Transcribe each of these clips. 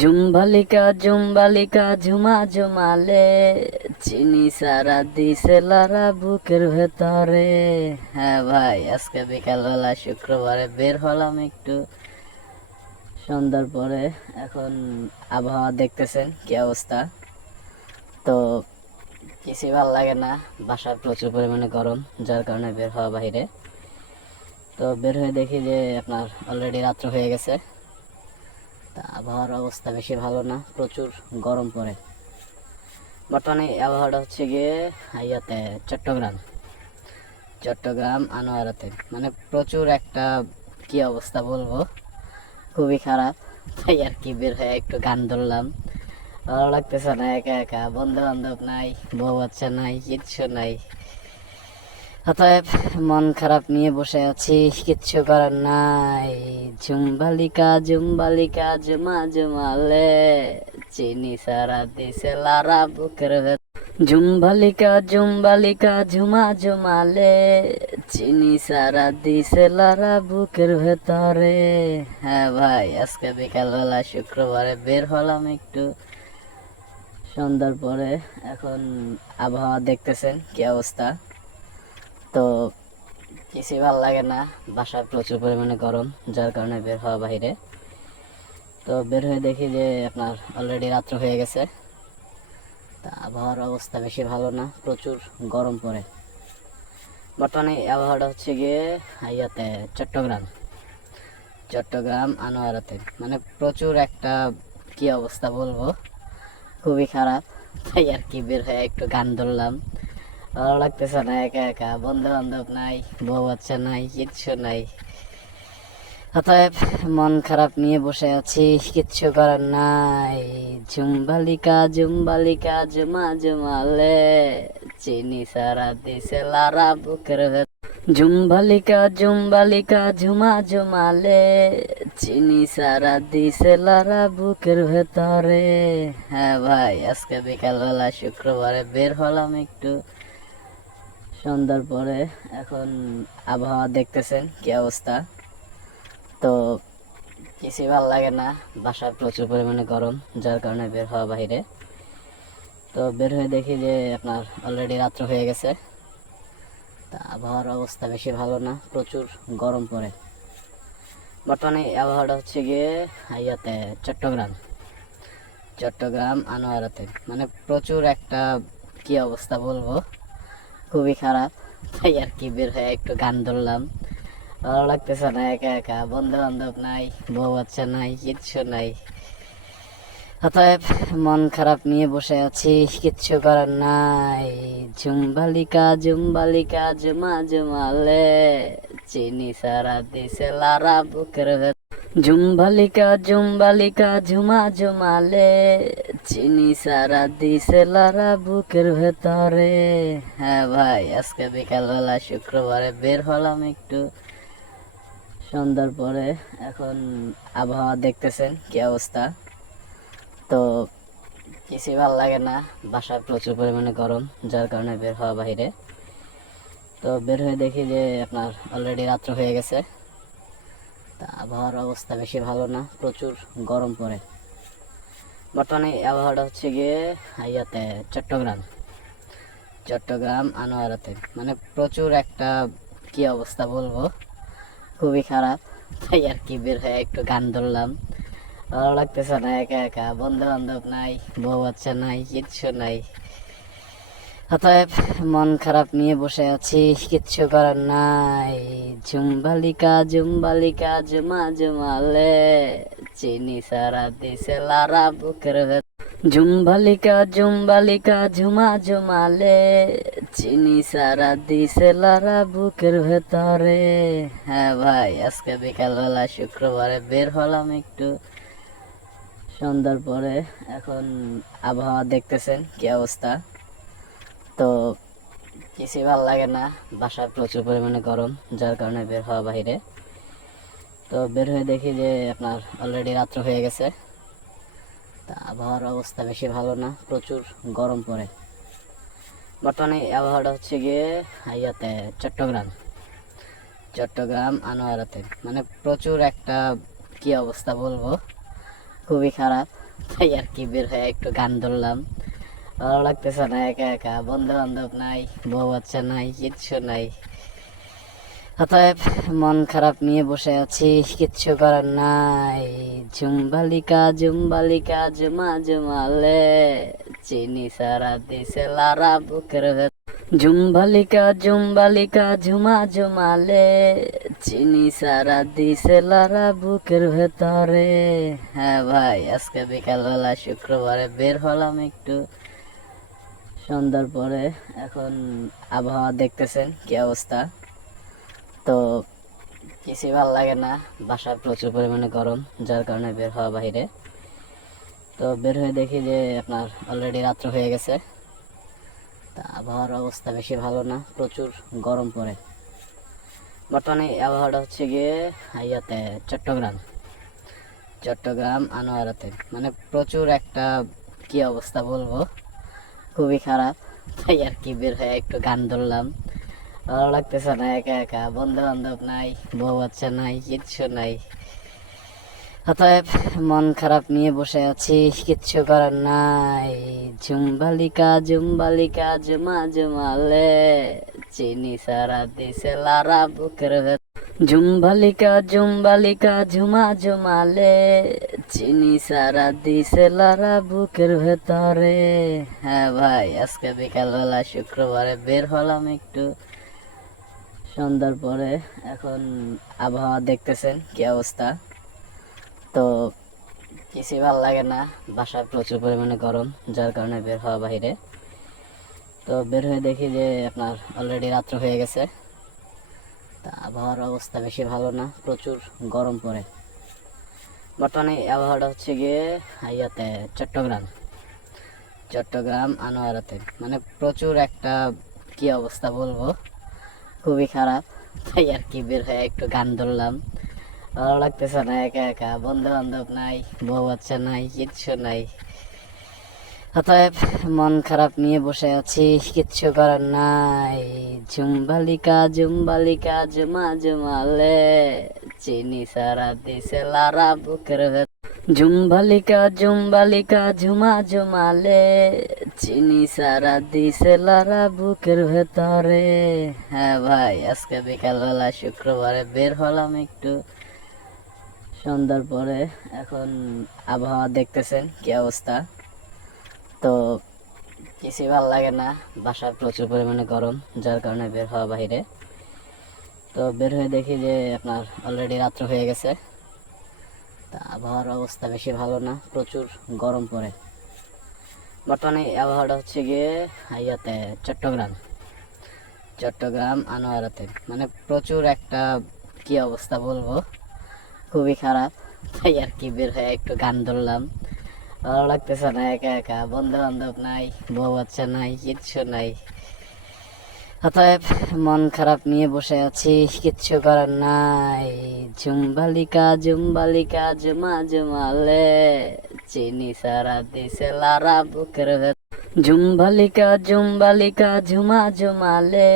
জুম্বালিকা ঝুমা ঝুমালে, চিনি সারা দিছে লারা বুকের ভেতরে। হ্যাঁ ভাই, আজকে বিকালবেলা শুক্রবারে বের হলাম একটু সন্ধ্যার পরে। এখন আবহাওয়া দেখতেছেন কি অবস্থা। তো কিছুই ভালো লাগে না, বাসায় প্রচুর পরিমাণে গরম, যার কারণে বের হওয়া বাইরে। তো বের হয়ে দেখি যে আপনার অলরেডি রাত্র হয়ে গেছে। তা আবহাওয়ার অবস্থা বেশি ভালো না, প্রচুর গরম পড়ে। বর্তমানে আবহাওয়াটা হচ্ছে গিয়ে ইয়াতে চট্টগ্রাম আনোয়ারাতে, মানে প্রচুর একটা কি অবস্থা বলবো, খুবই খারাপ। তাই আর কি বের হয়ে একটু গান ধরলাম। ভালো লাগতেছে না, একা একা, বন্ধু বান্ধব নাই, বউ বাচ্চা নাই, কিচ্ছু নাই। অতএব মন খারাপ নিয়ে বসে আছি, কিচ্ছু করার নাই। জুম্বালিকা জুমা জুমালে, চিনি সারা দিছে লারা বুকের ভেতর। জুম্বালিকা ঝুমা ঝুমালে, চিনি সারা দিছে লারা বুকের ভেতরে। হ্যাঁ ভাই, আজকে বিকালবেলা শুক্রবারে বের হলাম একটু সন্ধ্যার পরে। এখন আবহাওয়া দেখতেছেন কি অবস্থা। তো কিছুই ভালো লাগে না, বাসায় প্রচুর পরিমাণে গরম, যার কারণে বের হওয়া বাইরে। তো বের হয়ে দেখি যে আপনার অলরেডি রাত্র হয়ে গেছে। তা আবহাওয়ার অবস্থা বেশি ভালো না, প্রচুর গরম পড়ে। বর্তমানে আবহাওয়াটা হচ্ছে গিয়ে ইয়াতে চট্টগ্রাম আনোয়ারাতে, মানে প্রচুর একটা কি অবস্থা বলবো, খুবই খারাপ। তাই আর কি বের হয়ে একটু গান ধরলাম। ভালো লাগতেছে না, একা একা, বন্ধু বান্ধব নাই, বউ বাচ্চা নাই, কিচ্ছু নাই। অতএব মন খারাপ নিয়ে বসে আছি, কিচ্ছু করার নাই। জুম্বালিকা জুমা জুমালে, চিনি সারা দিছে লারা বুকের ভেতর। জুম্বালিকা ঝুমা ঝুমালে, চিনি সারা দিছে লারা বুকের ভেতরে। হ্যাঁ ভাই, আজকে বিকালবেলা শুক্রবারে বের হলাম একটু সন্ধ্যার পরে। এখন আবহাওয়া দেখতেছেন কি অবস্থা। তো কিছুই ভালো লাগে না, বাসায় প্রচুর পরিমাণে গরম, যার কারণে বের হওয়া বাইরে। তো বের হয়ে দেখি যে আপনার অলরেডি রাত্র হয়ে গেছে। তা আবহাওয়ার অবস্থা বেশি ভালো না, প্রচুর গরম পড়ে। বর্তমানে আবহাওয়াটা হচ্ছে গিয়ে ইয়াতে চট্টগ্রাম আনোয়ারাতে, মানে প্রচুর একটা কি অবস্থা বলবো, খুবই খারাপ। তাই আর কি বের হয়ে একটু গান ধরলাম। ভালো লাগতেছে না, একা একা, বন্ধু বান্ধব নাই, বউ বাচ্চা নাই, কিচ্ছু নাই। অতএব মন খারাপ নিয়ে বসে আছি, কিচ্ছু করার নাই। জুম্বালিকা জুমা জুমালে, চিনি সারা দিছে লারা বুকের ভেতর। জুম্বালিকা ঝুমা ঝুমালে, চিনি সারা দিছে লারা বুকের ভেতরে। হ্যাঁ ভাই, আজকে বিকালবেলা শুক্রবারে বের হলাম একটু সন্ধ্যার পরে। এখন আবহাওয়া দেখতেছেন কি অবস্থা। তো কিছুই ভালো লাগে না, বাসায় প্রচুর পরিমাণে গরম, যার কারণে বের হওয়া বাইরে। তো বের হয়ে দেখি যে আপনার অলরেডি রাত্র হয়ে গেছে। তা আবহাওয়ার অবস্থা বেশি ভালো না, প্রচুর গরম পড়ে। বর্তমানে আবহাওয়াটা হচ্ছে গিয়ে ইয়াতে চট্টগ্রাম আনোয়ারাতে, মানে প্রচুর একটা কি অবস্থা বলবো, খুবই খারাপ। তাই আর কি বের হয়ে একটু গান ধরলাম। ভালো লাগতেছে না, একা একা, বন্ধু বান্ধব নাই, বউ বাচ্চা নাই, কিচ্ছু নাই। অতএব মন খারাপ নিয়ে বসে আছি, কিচ্ছু করার নাই। জুম্বালিকা জুমা জুমালে, চিনি সারা দিছে লারা বুকের ভেতর। জুম্বালিকা ঝুমা ঝুমালে, চিনি সারা দিছে লারা বুকের ভেতরে। হ্যাঁ ভাই, আজকে বিকালবেলা শুক্রবারে বের হলাম একটু সন্ধ্যার পরে। এখন আবহাওয়া দেখতেছেন কি অবস্থা। তো কিছুই ভালো লাগে না, বাসায় প্রচুর পরিমাণে গরম, যার কারণে বের হওয়া বাইরে। তো বের হয়ে দেখি যে আপনার অলরেডি রাত্র হয়ে গেছে। তা আবহাওয়ার অবস্থা বেশি ভালো না, প্রচুর গরম পড়ে। বর্তমানে আবহাওয়াটা হচ্ছে গিয়ে ইয়াতে চট্টগ্রাম আনোয়ারাতে, মানে প্রচুর একটা কি অবস্থা বলবো, খুবই খারাপ। তাই আর কি বের হয়ে একটু গান ধরলাম। ভালো লাগতেছে না, একা একা, বন্ধু বান্ধব নাই, বউ বাচ্চা নাই, কিচ্ছু নাই। অতএব মন খারাপ নিয়ে বসে আছি, কিচ্ছু করার নাই। ঝুমবালিকা ঝুমবালিকা ঝুমা ঝুমালে, চিনি সারা দিছে লারা বুকের ভেতর। ঝুমবালিকা ঝুমবালিকা ঝুমা ঝুমালে, চিনি সারা দিছে লারা বুকের ভেতরে। হ্যাঁ ভাই, আজকে বিকালবেলা শুক্রবারে বের হলাম একটু সন্ধ্যার পরে। এখন আবহাওয়া দেখতেছেন কি অবস্থা, তো কিছুই ভালো লাগে না, বাসায় প্রচুর পরিমাণে গরম, যার কারণে বের হওয়া বাইরে। তো বের হয়ে দেখি যে আপনার অলরেডি রাত্র হয়ে গেছে। তা আবহাওয়ার অবস্থা বেশি ভালো না, প্রচুর গরম পড়ে। বর্তমানে এই আবহাওয়াটা হচ্ছে গিয়ে ইয়াতে চট্টগ্রাম, চট্টগ্রাম আনোয়ারাতে, মানে প্রচুর একটা কি অবস্থা বলবো, খুবই খারাপ। তাই আর কি বের হয়ে একটু গান ধরলাম। ভালো লাগতেছে না, একা একা, বন্ধু বান্ধব নাই, বউ বাচ্চা নাই, কিচ্ছু নাই। অতএব মন খারাপ নিয়ে বসে আছি, কিচ্ছু করার নাই। ঝুমবালিকা ঝুমবালিকা ঝুমা ঝুমালে, চিনি সারা দিছে লারা বুকের ভেতর। ঝুমবালিকা ঝুমবালিকা ঝুমা ঝুমালে, চিনি সারা দিছে লারা বুকের ভেতরে। হ্যাঁ ভাই, আজকে বিকালবেলা শুক্রবারে বের হলাম একটু সন্ধ্যার পরে। এখন আবহাওয়া দেখতেছেন কি অবস্থা, তো কিছুই ভালো লাগে না, বাসায় প্রচুর পরিমাণে গরম, যার কারণে বের হওয়া বাইরে। তো বের হয়ে দেখি যে আপনার অলরেডি রাত্র হয়ে গেছে। তা আবহাওয়ার অবস্থা বেশি ভালো না, প্রচুর গরম পড়ে। বর্তমানে এই আবহাওয়াটা হচ্ছে গিয়ে ইয়াতে চট্টগ্রাম, চট্টগ্রাম আনোয়ারাতে, মানে প্রচুর একটা কি অবস্থা বলবো, খুবই খারাপ। তাই আর কি বের হয়ে একটু গান ধরলাম। ভালো লাগতেছে না, একা একা, বন্ধু বান্ধব নাই, বউ বাচ্চা নাই, কিচ্ছু নাই। অতএব মন খারাপ নিয়ে বসে আছি, কিচ্ছু করার নাই। ঝুমবালিকা ঝুমবালিকা ঝুমা ঝুমালে, চিনি সারা দিছে লারা বুকের ভেতর। ঝুমবালিকা ঝুমবালিকা ঝুমা ঝুমালে, চিনি সারা দিছে লারা বুকের ভেতরে। হ্যাঁ ভাই, আজকে বিকালবেলা শুক্রবারে বের হলাম একটু সন্ধ্যার পরে। এখন আবহাওয়া দেখতেছেন কি অবস্থা, তো কিছুই ভালো লাগে না, বাসায় প্রচুর পরিমাণে গরম, যার কারণে বের হওয়া বাইরে। তো বের হয়ে দেখি যে আপনার অলরেডি রাত্র হয়ে গেছে। তা আবহাওয়ার অবস্থা বেশি ভালো না, প্রচুর গরম পড়ে। বর্তমানে এই আবহাওয়াটা হচ্ছে গিয়ে ইয়াতে চট্টগ্রাম, চট্টগ্রাম আনোয়ারাতে, মানে প্রচুর একটা কি অবস্থা বলবো, খুবই খারাপ। তাই আর কি বের হয়ে একটু গান ধরলাম। ভালো লাগতেছে না, একা একা, বন্ধু বান্ধব নাই, বউ বাচ্চা নাই, কিচ্ছু নাই। অতএব মন খারাপ নিয়ে বসে আছি, কিচ্ছু করার নাই। ঝুমবালিকা ঝুমবালিকা ঝুমা ঝুমালে, চিনি সারা দিছে লারা বুকের ভেতর। ঝুমবালিকা ঝুমবালিকা ঝুমা ঝুমালে,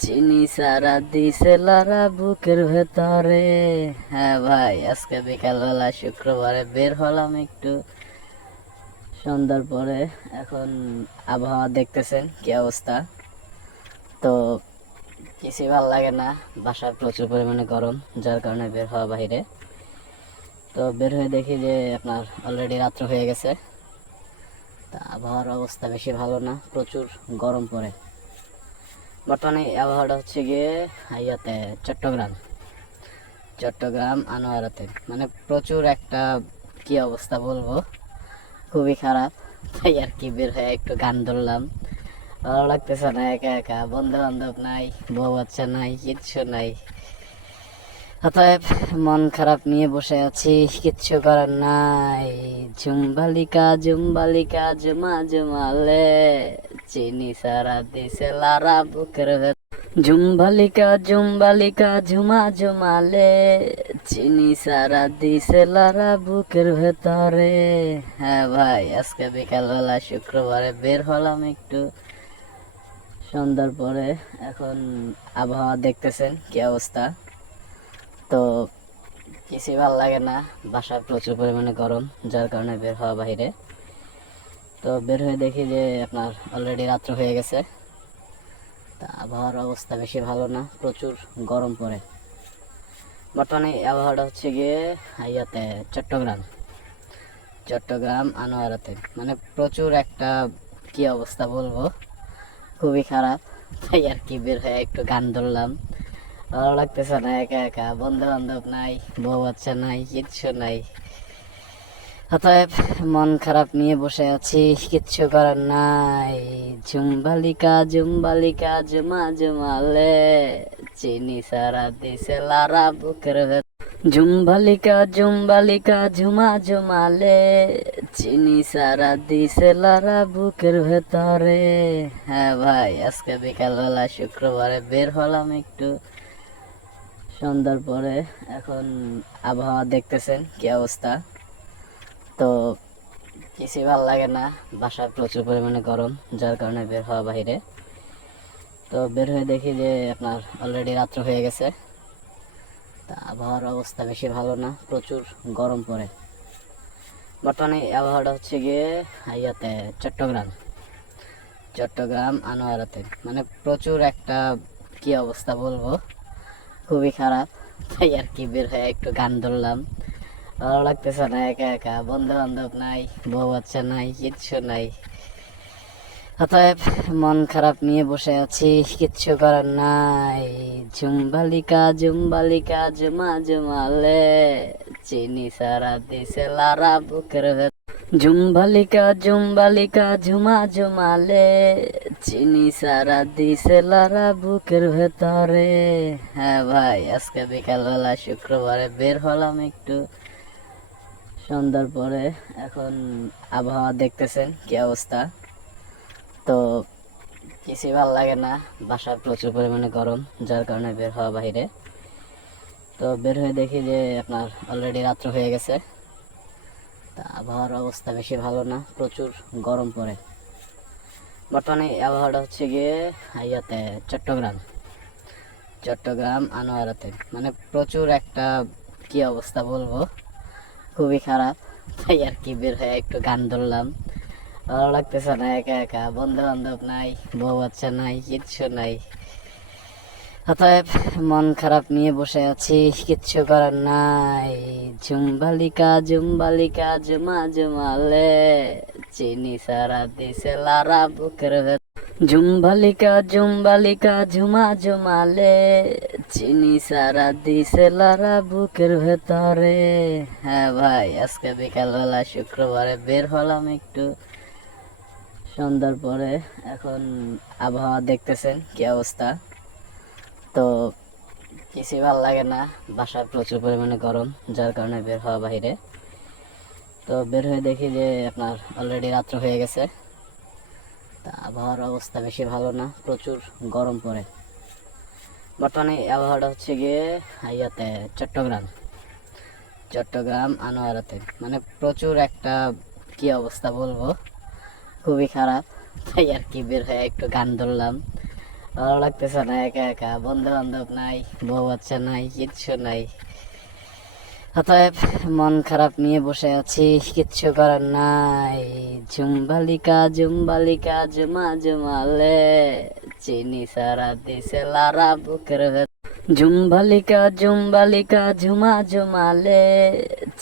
চিনি সারা দিছে লারা বুকের ভেতরে। হ্যাঁ ভাই, আজকে বিকালবেলা শুক্রবারে বের হলাম একটু সন্ধ্যার পরে। এখন আবহাওয়া দেখতেছেন কি অবস্থা, তো কিছুই ভালো লাগে না, বাসায় প্রচুর পরিমাণে গরম, যার কারণে বের হওয়া বাইরে। তো বের হয়ে দেখি যে আপনার অলরেডি রাত্র হয়ে গেছে। তা আবহাওয়ার অবস্থা বেশি ভালো না, প্রচুর গরম পড়ে। বর্তমানে এই আবহাওয়াটা হচ্ছে গিয়ে ইয়াতে চট্টগ্রাম, চট্টগ্রাম আনোয়ারাতে, মানে প্রচুর একটা কি অবস্থা বলবো, খুবই খারাপ। তাই আর কি বের হয়ে একটু গান ধরলাম। ভালো লাগতেছে না, একা একা, বন্ধু বান্ধব নাই, বউ বাচ্চা নাই, কিচ্ছু নাই। অতএব মন খারাপ নিয়ে বসে আছি, কিচ্ছু করার নাই। ঝুমবালিকা ঝুমবালিকা ঝুমা ঝুমালে, চিনি সারা দিছে লারা বুকের ভেতর। ঝুমবালিকা ঝুমবালিকা ঝুমা ঝুমালে, চিনি সারা দিছে লারা বুকের ভেতরে। হ্যাঁ ভাই, আজকে বিকালবেলা শুক্রবারে বের হলাম একটু সন্ধ্যার পরে। এখন আবহাওয়া দেখতেছেন কি অবস্থা, তো কিছুই ভালো লাগে না, বাসায় প্রচুর পরিমাণে গরম, যার কারণে বের হওয়া বাইরে। তো বের হয়ে দেখি যে আপনার অলরেডি রাত্র হয়ে গেছে। তা আবহাওয়ার অবস্থা বেশি ভালো না, প্রচুর গরম পড়ে। বর্তমানে এই আবহাওয়াটা হচ্ছে গিয়ে ইয়াতে চট্টগ্রাম আনোয়ারাতে, মানে প্রচুর একটা কি অবস্থা বলবো, খুবই খারাপ। তাই আর কি বের হয়ে একটু গান ধরলাম, ভালো লাগতেছে না, একা একা, বন্ধু বান্ধব নাই, বউ বাচ্চা নাই, কিচ্ছু নাই। অতএব মন খারাপ নিয়ে বসে আছি, কিচ্ছু করার নাই। ঝুমবালিকা ঝুমবালিকা ঝুমা ঝুমালে, চিনি সারা দিছে লারা বুকের ভেতর। ঝুমবালিকা ঝুমবালিকা ঝুমা ঝুমালে, চিনি সারা দিছে লারা বুকের ভেতরে। হ্যাঁ ভাই, আজকে বিকালবেলা শুক্রবারে বের হলাম একটু সন্ধ্যার পরে। এখন আবহাওয়া দেখতেছেন কি অবস্থা। তো কিছুই ভালো লাগে না, বাসায় প্রচুর পরিমাণে গরম, যার কারণে বের হওয়া বাইরে। তো বের হয়ে দেখি যে আপনার অলরেডি রাত্র হয়ে গেছে। তা আবহাওয়ার অবস্থা বেশি ভালো না, প্রচুর গরম পড়ে। বর্তমানে এই আবহাওয়াটা হচ্ছে গিয়ে ইয়াতে চট্টগ্রাম আনোয়ারাতে, মানে প্রচুর একটা কি অবস্থা বলবো, খুবই খারাপ। তাই আর কি বের হয়ে একটু গান ধরলাম, ভালো লাগতেছে না, একা একা, বন্ধু বান্ধব নাই, বউ বাচ্চা নাই, কিচ্ছু নাই। অতএব মন খারাপ নিয়ে বসে আছি, কিচ্ছু করার নাই। ঝুমবালিকা ঝুমবালিকা ঝুমা ঝুমালে, চিনি সারা দিছে লারা বুকের ভেতর। ঝুমবালিকা ঝুমবালিকা ঝুমা ঝুমালে, চিনি সারা দিছে লারা বুকের ভেতরে। হ্যাঁ ভাই, আজকে বিকালবেলা শুক্রবারে বের হলাম একটু সন্ধ্যার পরে। এখন আবহাওয়া দেখতেছেন কি অবস্থা। তো কিছুই ভালো লাগে না, বাসায় প্রচুর পরিমাণে গরম, যার কারণে বের হওয়া বাইরে। তো বের হয়ে দেখি যে আপনার অলরেডি রাত্র হয়ে গেছে। তা আবহাওয়ার অবস্থা বেশি ভালো না, প্রচুর গরম পড়ে। বর্তমানে এই আবহাওয়াটা হচ্ছে গিয়ে ইয়াতে চট্টগ্রাম আনোয়ারাতে, মানে প্রচুর একটা কি অবস্থা বলবো, খুবই খারাপ। তাই আর কি বের হয়ে একটু গান ধরলাম, ভালো লাগতেছে না, একা একা, বন্ধু বান্ধব নাই, বউ বাচ্চা নাই, কিচ্ছু নাই। অতএব মন খারাপ নিয়ে বসে আছি, কিচ্ছু করার নাই। ঝুমবালিকা ঝুমবালিকা ঝুমা ঝুমালে, চিনি সারা দিছে লারা বুকের ভেতর। ঝুমবালিকা ঝুমবালিকা ঝুমা ঝুমালে, চিনি সারা দিছে লারা বুকের ভেতরে। হ্যাঁ ভাই, আজকে বিকালবেলা শুক্রবারে বের হলাম একটু সন্ধ্যার পরে। এখন আবহাওয়া দেখতেছেন কি অবস্থা। তো কিছুই ভালো লাগে না, বাসায় প্রচুর পরিমাণে গরম, যার কারণে বের হওয়া বাইরে। তো বের হয়ে দেখি যে আপনার অলরেডি রাত্র হয়ে গেছে। তা আবহাওয়ার অবস্থা বেশি ভালো না, প্রচুর গরম পড়ে। বর্তমানে এই আবহাওয়াটা হচ্ছে গিয়ে ইয়াতে চট্টগ্রাম আনোয়ারাতে, মানে প্রচুর একটা কি অবস্থা বলবো, খুবই খারাপ। তাই আর কি বের হয়ে একটু গান ধরলাম, ভালো লাগতেছে না, একা একা, বন্ধু বান্ধব নাই, বউ বাচ্চা নাই, কিচ্ছু নাই। অতএব মন খারাপ নিয়ে বসে আছি, কিচ্ছু করার নাই। ঝুমবালিকা ঝুমবালিকা ঝুমা ঝুমালে, চিনি সারা দিছে লারা বুকের ভেতর। ঝুমবালিকা ঝুমবালিকা ঝুমা ঝুমালে,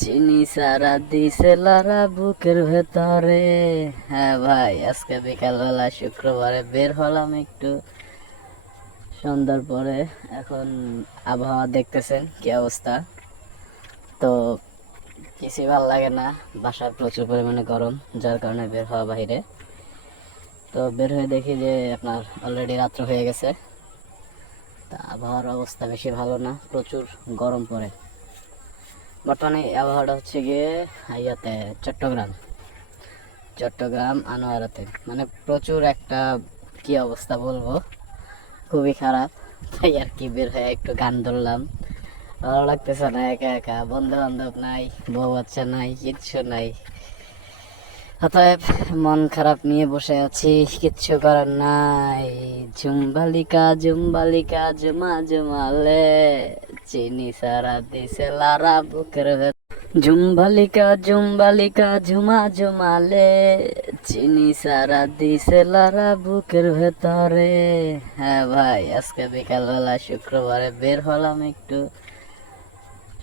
চিনি সারা দিছে লারা বুকের ভেতরে। হ্যাঁ ভাই, আজকে বিকালবেলা শুক্রবারে বের হলাম একটু সন্ধ্যার পরে। এখন আবহাওয়া দেখতেছেন কি অবস্থা। তো কিছুই ভালো লাগে না, বাসায় প্রচুর পরিমাণে গরম, যার কারণে বের হওয়া বাইরে। তো বের হয়ে দেখি যে আপনার অলরেডি রাত্র হয়ে গেছে। তা আবহাওয়ার অবস্থা বেশি ভালো না, প্রচুর গরম পড়ে। বর্তমানে এই আবহাওয়াটা হচ্ছে গিয়ে ইয়াতে চট্টগ্রাম আনোয়ারাতে, মানে প্রচুর একটা কি অবস্থা বলবো, খুবই খারাপ। তাই আর কি বের হয়ে একটু গান ধরলাম, ভালো লাগতেছে না, একা একা, বন্ধু বান্ধব নাই, বউ বাচ্চা নাই, কিচ্ছু নাই। অতএব মন খারাপ নিয়ে বসে আছি, কিচ্ছু করার নাই। ঝুমবালিকা ঝুমবালিকা ঝুমা ঝুমালে, চিনি সারা দিছে লারা বুকের ভেতর। ঝুমবালিকা ঝুমবালিকা ঝুমা ঝুমালে, চিনি সারা দিছে লারা বুকের ভেতরে। হ্যাঁ ভাই, আজকে বিকালবেলা শুক্রবারে বের হলাম একটু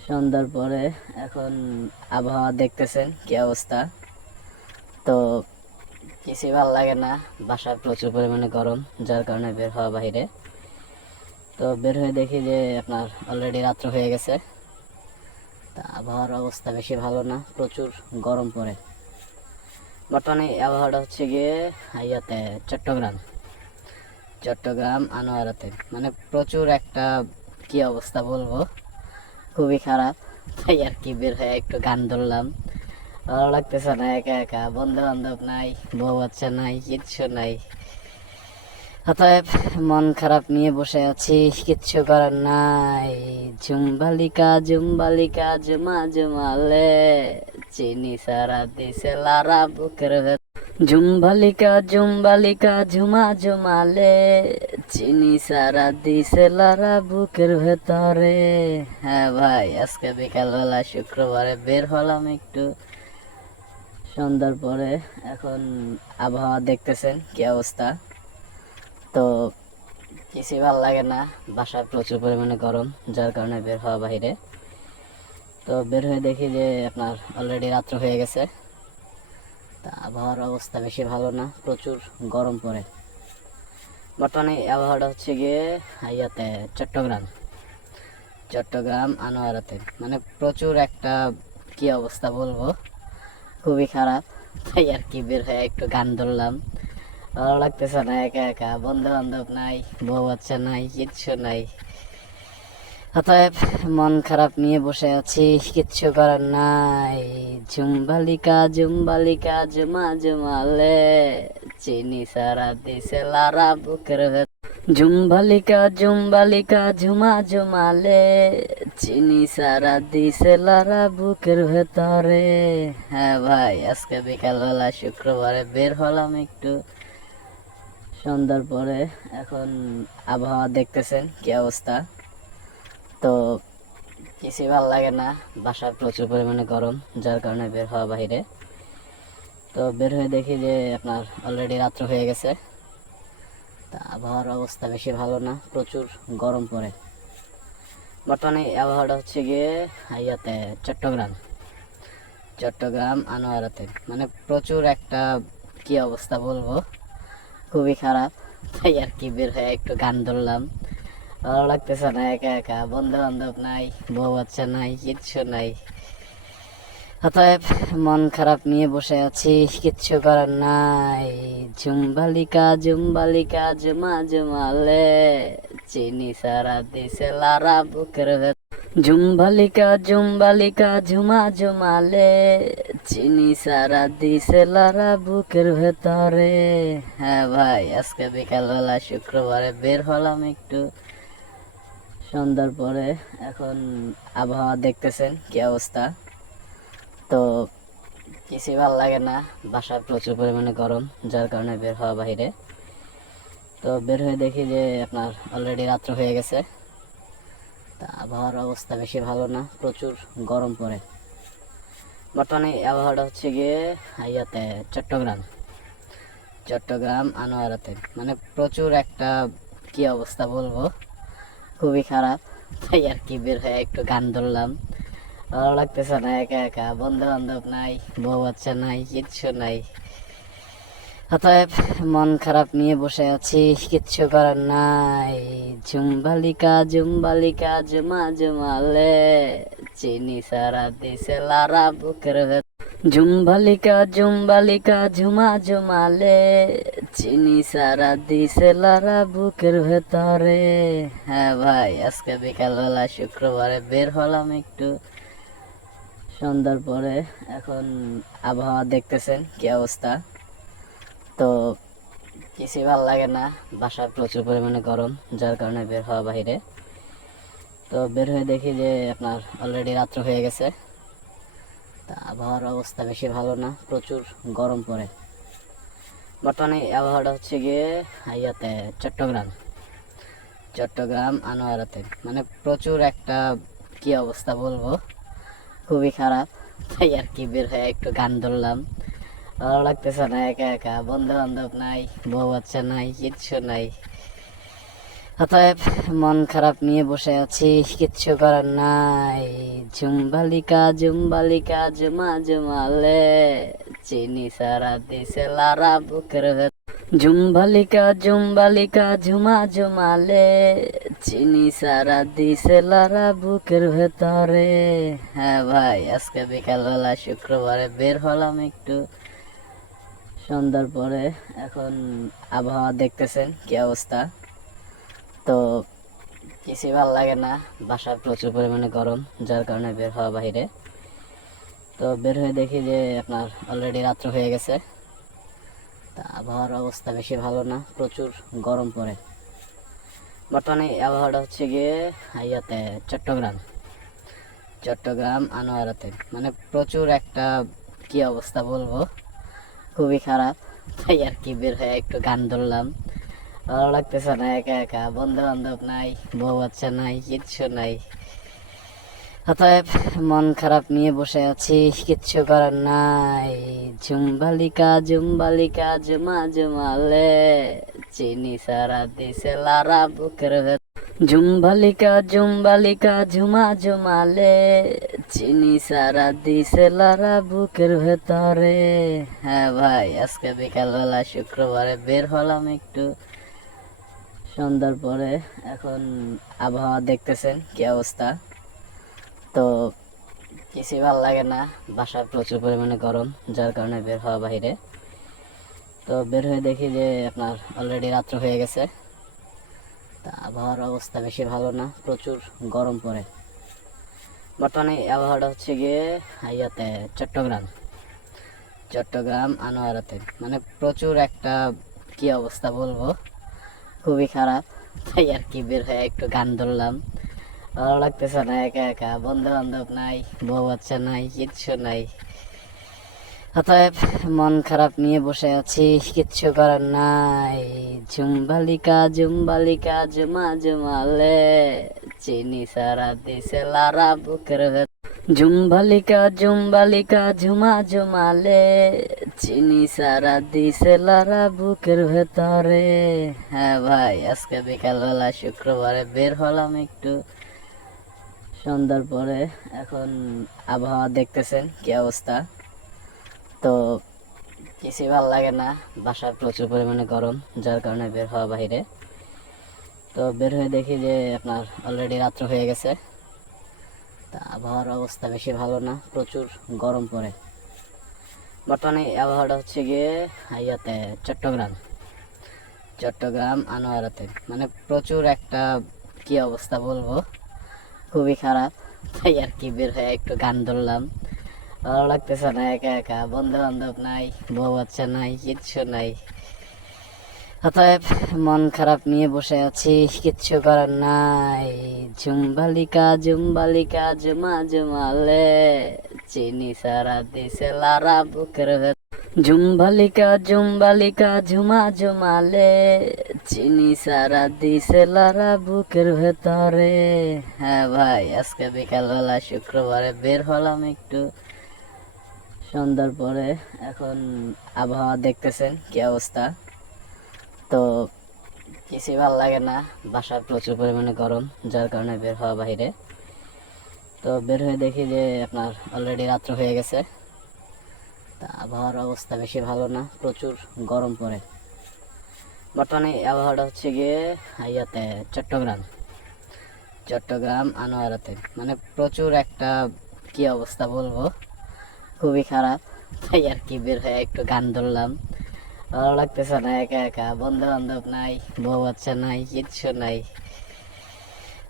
সন্ধ্যার পরে। এখন আবহাওয়া দেখতেছেন কি অবস্থা, তো কিছুই ভালো লাগে না। বাসায় প্রচুর পরিমাণে গরম, যার কারণে বের হওয়া বাইরে। তো বের হয়ে দেখি যে আপনার অলরেডি রাত্র হয়ে গেছে। তা আবহাওয়ার অবস্থা বেশি ভালো না, প্রচুর গরম পড়ে। বর্তমানে এই আবহাওয়াটা হচ্ছে গিয়ে ইয়াতে চট্টগ্রাম আনোয়ারাতে, মানে প্রচুর একটা কি অবস্থা বলবো, খুবই খারাপ। তাই আর কি বের হয়ে একটু গান ধরলাম। ভালো লাগতেছে না, একা একা, বন্ধু বান্ধব নাই, বউ বাচ্চা নাই, কিচ্ছু নাই। অতএব মন খারাপ নিয়ে বসে আছি, কিচ্ছু করার নাই। ঝুমবালিকা ঝুমবালিকা ঝুমা ঝুমালে, চিনি সারা দিছে লারা বুকের ভেতর। ঝুমবালিকা ঝুমবালিকা ঝুমা ঝুমালে, চিনি সারা দিছে লারা বুকের ভেতরে। হ্যাঁ ভাই, আজকে বিকালবেলা শুক্রবারে বের হলাম একটু সন্ধ্যার পরে। এখন আবহাওয়া দেখতেছেন কি অবস্থা, তো কিছুই ভালো লাগে না। বাসায় প্রচুর পরিমাণে গরম, যার কারণে বের হওয়া বাইরে। তো বের হয়ে দেখি যে আপনার অলরেডি রাত্র হয়ে গেছে। তা আবহাওয়ার অবস্থা বেশি ভালো না, প্রচুর গরম পড়ে। বর্তমানে এই আবহাওয়াটা হচ্ছে গিয়ে ইয়াতে চট্টগ্রাম আনোয়ারাতে, মানে প্রচুর একটা কি অবস্থা বলবো, খুবই খারাপ। তাই আর কি বের হয়ে একটু গান ধরলাম। ভালো লাগতেছে না, একা একা, বন্ধু বান্ধব নাই, বউ বাচ্চা নাই, কিচ্ছু নাই। অতএব মন খারাপ নিয়ে বসে আছি, কিচ্ছু করার নাই। ঝুমবালিকা ঝুমবালিকা ঝুমা ঝুমালে, চিনি সারা দিছে লারা বুকের ভেতর। ঝুমবালিকা ঝুমবালিকা ঝুমা ঝুমালে, চিনি সারা দিছে লারা বুকের ভেতরে। হ্যাঁ ভাই, আজকে বিকালবেলা শুক্রবারে বের হলাম একটু সন্ধ্যার পরে। এখন আবহাওয়া দেখতেছেন কি অবস্থা, তো কিছুই ভালো লাগে না। বাসায় প্রচুর পরিমাণে গরম, যার কারণে বের হওয়া বাইরে। তো বের হয়ে দেখি যে আপনার অলরেডি রাত্র হয়ে গেছে। তা আবহাওয়ার অবস্থা বেশি ভালো না, প্রচুর গরম পড়ে। বর্তমানে এই আবহাওয়াটা হচ্ছে গিয়ে ইয়াতে চট্টগ্রাম আনোয়ারাতে, মানে প্রচুর একটা কি অবস্থা বলবো, খুবই খারাপ। তাই আর কি বের হয়ে একটু গান ধরলাম। ভালো লাগতেছে না, একা একা, বন্ধু বান্ধব নাই, বউ বাচ্চা নাই, কিচ্ছু নাই। অতএব মন খারাপ নিয়ে বসে আছি, কিচ্ছু করার নাই। ঝুমবালিকা ঝুমবালিকা ঝুমা ঝুমালে, চিনি সারা দিছে লারা বুকের ভেতর। ঝুমবালিকা ঝুমবালিকা ঝুমা ঝুমালে, চিনি সারা দিছে লারা বুকের ভেতরে। হ্যাঁ ভাই, আজকে বিকালবেলা শুক্রবারে বের হলাম একটু সন্ধ্যার পরে। এখন আবহাওয়া দেখতেছেন কি অবস্থা, তো কিছুই ভালো লাগে না। বাসায় প্রচুর পরিমাণে গরম, যার কারণে বের হওয়া বাইরে। তো বের হয়ে দেখি যে আপনার অলরেডি রাত্র হয়ে গেছে। তা আবহাওয়ার অবস্থা বেশি ভালো না, প্রচুর গরম পড়ে। বর্তমানে এই আবহাওয়াটা হচ্ছে গিয়ে ইয়াতে চট্টগ্রাম আনোয়ারাতে, মানে প্রচুর একটা কি অবস্থা বলবো, খুবই খারাপ। তাই আর কি বের হয়ে একটু গান ধরলাম। ভালো লাগতেছে না, একা একা, বন্ধু বান্ধব নাই, বউ বাচ্চা নাই, কিচ্ছু নাই। অতএব মন খারাপ নিয়ে বসে আছি, কিচ্ছু করার নাই। ঝুমবালিকা ঝুমবালিকা ঝুমা ঝুমালে, চিনি সারা দিছে লারা বুকের ভেতর। ঝুমবালিকা ঝুমবালিকা ঝুমা ঝুমালে, চিনি সারা দিছে লারা বুকের ভেতরে। হ্যাঁ ভাই, আজকে বিকালবেলা শুক্রবারে বের হলাম একটু সন্ধ্যার পরে। এখন আবহাওয়া দেখতেছেন কি অবস্থা, তো কিছুই ভালো লাগে না। বাসায় প্রচুর পরিমাণে গরম, যার কারণে বের হওয়া বাইরে। তো বের হয়ে দেখি যে আপনার অলরেডি রাত্র হয়ে গেছে। তা আবহাওয়ার অবস্থা বেশি ভালো না, প্রচুর গরম পড়ে। বর্তমানে এই আবহাওয়াটা হচ্ছে গিয়ে ইয়াতে চট্টগ্রাম আনোয়ারাতে, মানে প্রচুর একটা কি অবস্থা বলবো, খুবই খারাপ। তাই আর কি বের হয়ে একটু গান ধরলাম। ভালো লাগতেছে না, একা একা, বন্ধু বান্ধব নাই, বউ বাচ্চা নাই, কিচ্ছু নাই। অতএব মন খারাপ নিয়ে বসে আছি, কিচ্ছু করার নাই। ঝুমবালিকা ঝুমবালিকা ঝুমা ঝুমালে, চিনি সারা দিছে লারা বুকের ভেতর। ঝুমবালিকা ঝুমবালিকা ঝুমা ঝুমালে, চিনি সারা দিছে লারা বুকের ভেতরে। হ্যাঁ ভাই, আজকে বিকালবেলা শুক্রবারে বের হলাম একটু সন্ধ্যার পরে। এখন আবহাওয়া দেখতেছেন কি অবস্থা, তো কিছুই ভালো লাগে না। বাসায় প্রচুর পরিমাণে গরম, যার কারণে বের হওয়া বাইরে। তো বের হয়ে দেখি যে আপনার অলরেডি রাত্র হয়ে গেছে। তা আবহাওয়ার অবস্থা বেশি ভালো না, প্রচুর গরম পড়ে। বর্তমানে এই আবহাওয়াটা হচ্ছে গিয়ে ইয়াতে চট্টগ্রাম আনোয়ারাতে, মানে প্রচুর একটা কি অবস্থা বলবো, খুবই খারাপ। তাই আর কি বের হয়ে একটু গান ধরলাম। ভালো লাগতেছে না, একা একা, বন্ধু বান্ধব নাই, বউ বাচ্চা নাই, কিচ্ছু নাই। অতএব মন খারাপ নিয়ে বসে আছি, কিচ্ছু করার নাই। ঝুমবালিকা ঝুমবালিকা ঝুমা ঝুমালে, চিনি সারা দিছে লারা বুকের ভেতর। ঝুমবালিকা ঝুমবালিকা ঝুমা ঝুমালে, চিনি সারা দিছে লারা বুকের ভেতরে। হ্যাঁ ভাই, আজকে বিকালবেলা শুক্রবারে বের হলাম একটু সন্ধ্যার পরে। এখন আবহাওয়া দেখতেছেন কি অবস্থা, তো কিছুই ভালো লাগে না। বাসায় প্রচুর পরিমাণে গরম, যার কারণে বের হওয়া বাইরে। তো বের হয়ে দেখি যে আপনার অলরেডি রাত্র হয়ে গেছে। তা আবহাওয়ার অবস্থা বেশি ভালো না, প্রচুর গরম পড়ে। বর্তমানে এই আবহাওয়াটা হচ্ছে গিয়ে ইয়াতে চট্টগ্রাম আনোয়ারাতে, মানে প্রচুর একটা কি অবস্থা বলবো, খুবই খারাপ। তাই আর কি বের হয়ে একটু গান ধরলাম। ভালো লাগতেছে না, একা একা, বন্ধু বান্ধব নাই, বউ বাচ্চা নাই, কিচ্ছু নাই। অতএব মন খারাপ নিয়ে বসে আছি, কিচ্ছু করার নাই। ঝুমবালিকা ঝুমবালিকা ঝুমা ঝুমালে, চিনি সারা দিছে লারা বুকের ভেতর। ঝুমবালিকা ঝুমবালিকা ঝুমা ঝুমালে, চিনি সারা দিছে লারা বুকের ভেতরে। হ্যাঁ ভাই, আজকে বিকালবেলা শুক্রবারে বের হলাম একটু সন্ধ্যার পরে। এখন আবহাওয়া দেখতেছেন কি অবস্থা, তো কিছুই ভালো লাগে না। বাসায় প্রচুর পরিমাণে গরম, যার কারণে বের হওয়া বাইরে। তো বের হয়ে দেখি যে আপনার অলরেডি রাত্র হয়ে গেছে। তা আবহাওয়ার অবস্থা বেশি ভালো না, প্রচুর গরম পড়ে। বর্তমানে এই আবহাওয়াটা হচ্ছে গিয়ে ইয়াতে চট্টগ্রাম আনোয়ারাতে, মানে প্রচুর একটা কি অবস্থা বলবো, খুবই খারাপ। তাই আর কি বের হয়ে একটু গান ধরলাম। ভালো লাগতেছে না, একা একা, বন্ধু বান্ধব নাই, বউ বাচ্চা নাই, কিচ্ছু নাই। অতএব মন খারাপ নিয়ে বসে আছি, কিচ্ছু করার নাই। ঝুমবালিকা ঝুমবালিকা ঝুমা ঝুমালে, চিনি সারা দিছে লারা বুকের ভেতর। ঝুমবালিকা ঝুমবালিকা ঝুমা ঝুমালে, চিনি সারা দিছে লারা বুকের ভেতরে। হ্যাঁ ভাই, আজকে বিকালবেলা শুক্রবারে বের হলাম একটু সন্ধ্যার পরে। এখন আবহাওয়া দেখতেছেন কি অবস্থা, তো কিছুই ভালো লাগে না। বাসায় প্রচুর পরিমাণে গরম, যার কারণে বের হওয়া বাইরে। তো বের হয়ে দেখি যে আপনার অলরেডি রাত্র হয়ে গেছে। তা আবহাওয়ার অবস্থা বেশি ভালো না, প্রচুর গরম পড়ে। বর্তমানে এই আবহাওয়াটা হচ্ছে গিয়ে ইয়াতে চট্টগ্রাম আনোয়ারাতে, মানে প্রচুর একটা কি অবস্থা বলবো, খুবই খারাপ। তাই আর কি বের হয়ে একটু গান ধরলাম। ভালো লাগতেছে না, একা একা, বন্ধু বান্ধব নাই, বউ বাচ্চা নাই, কিচ্ছু নাই।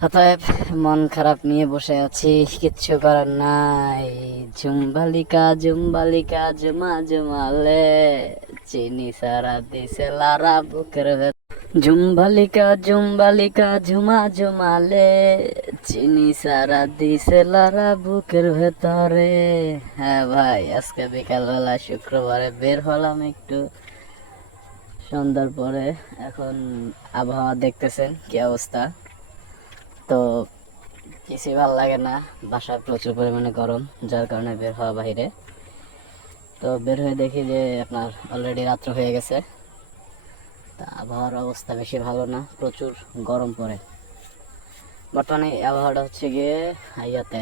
অতএব মন খারাপ নিয়ে বসে আছি, কিচ্ছু করার নাই। ঝুমবালিকা ঝুমবালিকা ঝুমা ঝুমালে, চিনি সারা দিছে লারা বুকের ভেতর। ঝুমবালিকা ঝুমবালিকা ঝুমা ঝুমালে, চিনি সারা দিছে লারা বুকের ভেতরে। হ্যাঁ ভাই, আজকে বিকালবেলা শুক্রবারে বের হলাম একটু সন্ধ্যার পরে। এখন আবহাওয়া দেখতেছেন কি অবস্থা, তো কিছুই ভালো লাগে না, বাসায় প্রচুর পরিমাণে গরম, যার কারণে বের হওয়া বাইরে। তো বের হয়ে দেখি যে আপনার অলরেডি রাত্র হয়ে গেছে। তা আবহাওয়ার অবস্থা বেশি ভালো না, প্রচুর গরম পড়ে। বর্তমানে এই আবহাওয়াটা হচ্ছে গিয়ে ইয়াতে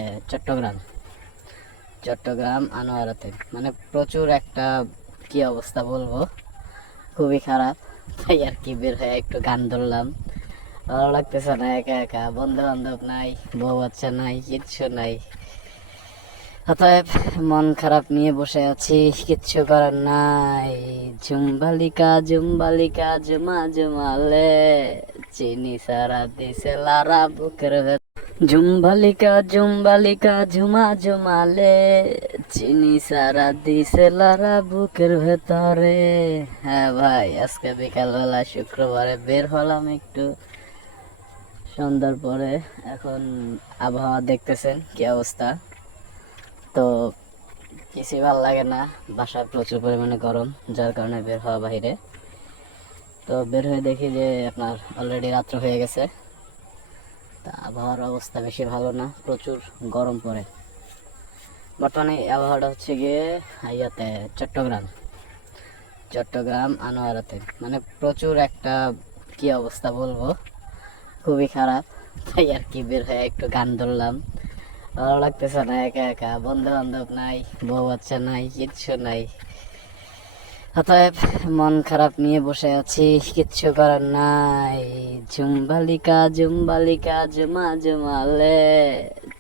চট্টগ্রাম আনোয়ারাতে, মানে প্রচুর একটা কি অবস্থা বলবো, খুবই খারাপ। তাই আর কি বের হয়ে একটু গান ধরলাম, ভালো লাগতেছে না, একা একা, বন্ধু বান্ধব নাই, বউ বাচ্চা নাই, কিচ্ছু নাই। অতএব মন খারাপ নিয়ে বসে আছি, কিচ্ছু করার নাই। ঝুমবালিকা ঝুমবালিকা ঝুমা ঝুমালে, চিনি সারা দিছে লারা বুকের ভেতর। ঝুমবালিকা ঝুমবালিকা ঝুমা ঝুমালে, চিনি সারা দিছে লারা বুকের ভেতরে। হ্যাঁ ভাই, আজকে বিকালবেলা শুক্রবারে বের হলাম একটু সন্ধ্যার পরে। এখন আবহাওয়া দেখতেছেন কি অবস্থা, তো কিছুই ভালো লাগে না, বাসায় প্রচুর পরিমাণে গরম, যার কারণে বের হওয়া বাইরে। তো বের হয়ে দেখি যে আপনার অলরেডি রাত্র হয়ে গেছে। তা আবহাওয়ার অবস্থা বেশি ভালো না, প্রচুর গরম পড়ে। বর্তমানে এই আবহাওয়াটা হচ্ছে গিয়ে ইয়াতে চট্টগ্রাম আনোয়ারাতে, মানে প্রচুর একটা কি অবস্থা বলবো, খুবই খারাপ। তাই আর কি বের হয়ে একটু গান ধরলাম, ভালো লাগতেছে না, একা একা, বন্ধু বান্ধব নাই, বউ বাচ্চা নাই, কিচ্ছু নাই। অতএব মন খারাপ নিয়ে বসে আছি, কিচ্ছু করার নাই। ঝুমবালিকা ঝুমবালিকা ঝুমা ঝুমালে,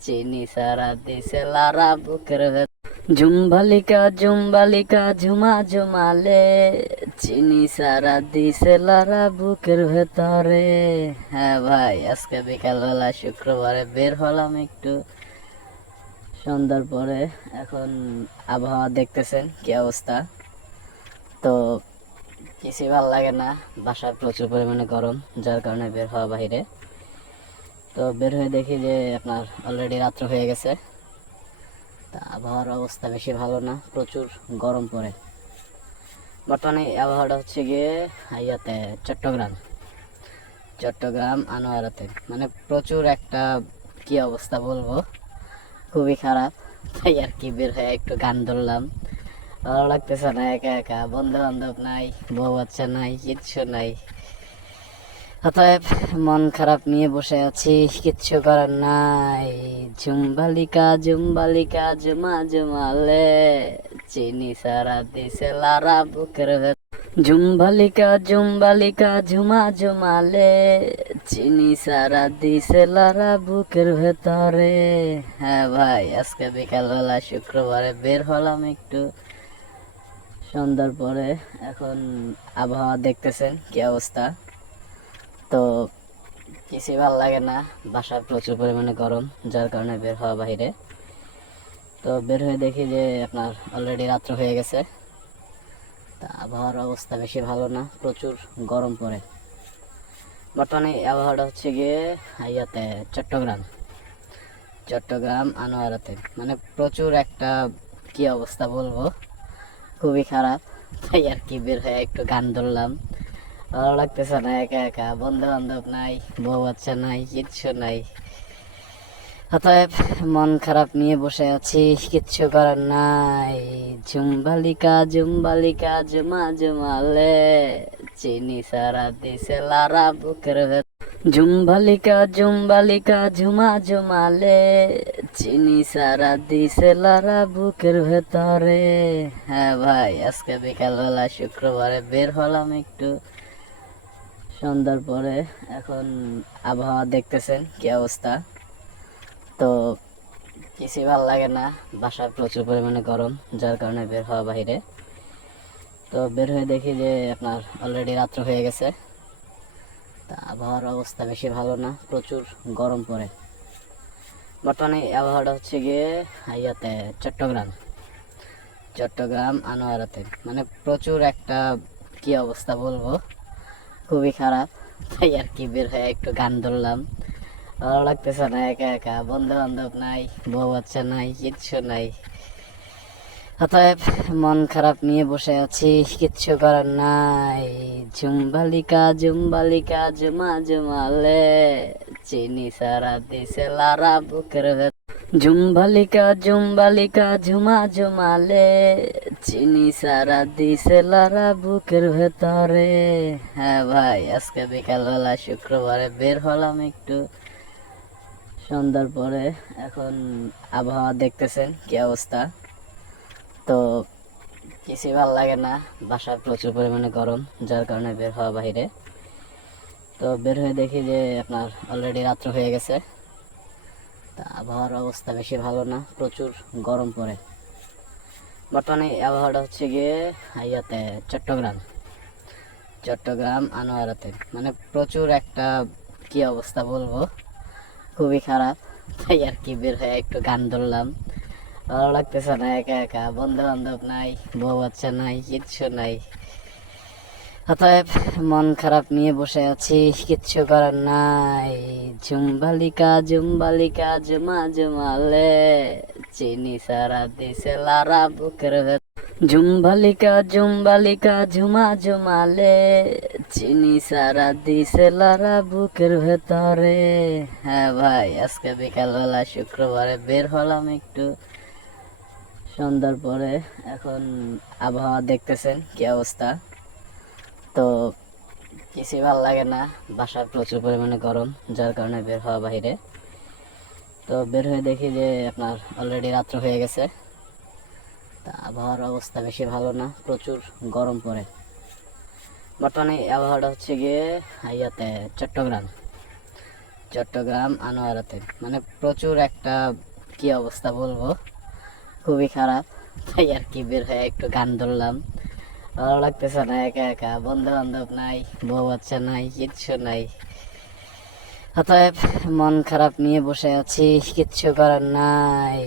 চিনি সারা দিছে লারা বুকের ভেতর। ঝুমবালিকা ঝুমবালিকা ঝুমা ঝুমালে, চিনি সারা দিছে লারা বুকের ভেতরে। হ্যাঁ ভাই, আজকে বিকালবেলা শুক্রবারে বের হলাম একটু সন্ধ্যার পরে। এখন আবহাওয়া দেখতেছেন কি অবস্থা, তো কিছুই ভালো লাগে না, বাসায় প্রচুর পরিমাণে গরম, যার কারণে বের হওয়া বাইরে। তো বের হয়ে দেখি যে আপনার অলরেডি রাত্র হয়ে গেছে। তা আবহাওয়ার অবস্থা বেশি ভালো না, প্রচুর গরম পড়ে। বর্তমানে এই আবহাওয়াটা হচ্ছে গিয়ে ইয়াতে চট্টগ্রাম আনোয়ারাতে, মানে প্রচুর একটা কি অবস্থা বলবো, খুবই খারাপ। তাই আর কি বের হয়ে একটু গান ধরলাম, ভালো লাগতেছে না, একা একা, বন্ধু বান্ধব নাই, বউ বাচ্চা নাই, কিচ্ছু নাই। অতএব মন খারাপ নিয়ে বসে আছি, কিচ্ছু করার নাই। ঝুমবালিকা ঝুমবালিকা ঝুমা ঝুমালে, চিনি সারা দিছে লারা বুকের ভেতর। ঝুমবালিকা ঝুমবালিকা ঝুমা ঝুমালে, চিনি সারা দিছে লারা বুকের ভেতরে। হ্যাঁ ভাই, আজকে বিকালবেলা শুক্রবারে বের হলাম একটু সন্ধ্যার পরে। এখন আবহাওয়া দেখতেছেন কি অবস্থা, তো কিছুই ভালো লাগে না, বাসায় প্রচুর পরিমাণে গরম, যার কারণে বের হওয়া বাইরে। তো বের হয়ে দেখি যে আপনার অলরেডি রাত্র হয়ে গেছে। তা আবহাওয়ার অবস্থা বেশি ভালো না, প্রচুর গরম পড়ে। বর্তমানে এই আবহাওয়াটা হচ্ছে গিয়ে ইয়াতে চট্টগ্রাম আনোয়ারাতে, মানে প্রচুর একটা কি অবস্থা বলবো, খুবই খারাপ। তাই আর কি বের হয়ে একটু গান ধরলাম, ভালো লাগতেছে না, একা একা, বন্ধু বান্ধব নাই, বউ বাচ্চা নাই, কিচ্ছু নাই। অতএব মন খারাপ নিয়ে বসে আছি, কিচ্ছু করার নাই। ঝুমবালিকা ঝুমবালিকা ঝুমা ঝুমালে, চিনি সারা দিছে লারা বুকের ভেতর। ঝুমবালিকা ঝুমবালিকা ঝুমা ঝুমালে, চিনি সারা দিছে লারা বুকের ভেতরে। হ্যাঁ ভাই, আজকে বিকালবেলা শুক্রবারে বের হলাম একটু সন্ধ্যার পরে। এখন আবহাওয়া দেখতেছেন কি অবস্থা, তো কিছুই ভালো লাগে না, বাসায় প্রচুর পরিমাণে গরম, যার কারণে বের হওয়া বাইরে। তো বের হয়ে দেখি যে আপনার অলরেডি রাত্র হয়ে গেছে। তা আবহাওয়ার অবস্থা বেশি ভালো না, প্রচুর গরম পড়ে। বর্তমানে এই আবহাওয়াটা হচ্ছে গিয়ে ইয়াতে চট্টগ্রাম আনোয়ারাতে, মানে প্রচুর একটা কি অবস্থা বলবো, খুবই খারাপ। তাই আর কি বের হয়ে একটু গান ধরলাম, ভালো লাগতেছে না, একা একা, বন্ধু বান্ধব নাই, বউ বাচ্চা নাই, কিচ্ছু নাই। অতএব মন খারাপ নিয়ে বসে আছি, কিচ্ছু করার নাই। ঝুমবালিকা ঝুমবালিকা ঝুমা ঝুমালে, চিনি সারা দিছে লারা বুকের ভেতর। ঝুমবালিকা ঝুমবালিকা ঝুমা ঝুমালে, চিনি সারা দিছে লারা বুকের ভেতরে। হ্যাঁ ভাই, আজকে বিকালবেলা শুক্রবারে বের হলাম একটু সন্ধ্যার পরে। এখন আবহাওয়া দেখতেছেন কি অবস্থা, তো কিছুই ভালো লাগে না, বাসায় প্রচুর পরিমাণে গরম, যার কারণে বের হওয়া বাইরে। তো বের হয়ে দেখি যে আপনার অলরেডি রাত্র হয়ে গেছে। তা আবহাওয়ার অবস্থা বেশি ভালো না, প্রচুর গরম পড়ে। বর্তমানে এই আবহাওয়াটা হচ্ছে গিয়ে ইয়াতে চট্টগ্রাম আনোয়ারাতে, মানে প্রচুর একটা কি অবস্থা বলবো, খুবই খারাপ। তাই আর কি বের হয়ে একটু গান ধরলাম। ভালো লাগতেছে না, একা একা, বন্ধু বান্ধব নাই, বউ বাচ্চা নাই, কিচ্ছু নাই। অতএব মন খারাপ নিয়ে বসে আছি, কিচ্ছু করার নাই। ঝুমবালিকা ঝুমবালিকা ঝুমা ঝুমালে, চিনি সারা দিছে লারা বুকের ভেতর। ঝুমবালিকা ঝুমবালিকা ঝুমা ঝুমালে, চিনি সারা দিছে লারা বুকের ভেতরে। হ্যাঁ ভাই, আজকে বিকালবেলা শুক্রবারে বের হলাম একটু সন্ধ্যার পরে। এখন আবহাওয়া দেখতেছেন কি অবস্থা, তো কিছুই ভালো লাগে না, বাসায় প্রচুর পরিমাণে গরম, যার কারণে বের হওয়া বাইরে। তো বের হয়ে দেখি যে আপনার অলরেডি রাত্র হয়ে গেছে। তা আবহাওয়ার অবস্থা বেশি ভালো না, প্রচুর গরম পড়ে। বর্তমানে এই আবহাওয়াটা হচ্ছে গিয়ে ইয়াতে চট্টগ্রাম আনোয়ারাতে, মানে প্রচুর একটা কি অবস্থা বলবো, খুবই খারাপ। তাই আর কি বের হয়ে একটু গান ধরলাম। ভালো লাগতেছে না, একা একা, বন্ধু বান্ধব নাই, বউ বাচ্চা নাই, কিচ্ছু নাই। অতএব মন খারাপ নিয়ে বসে আছি, কিচ্ছু করার নাই।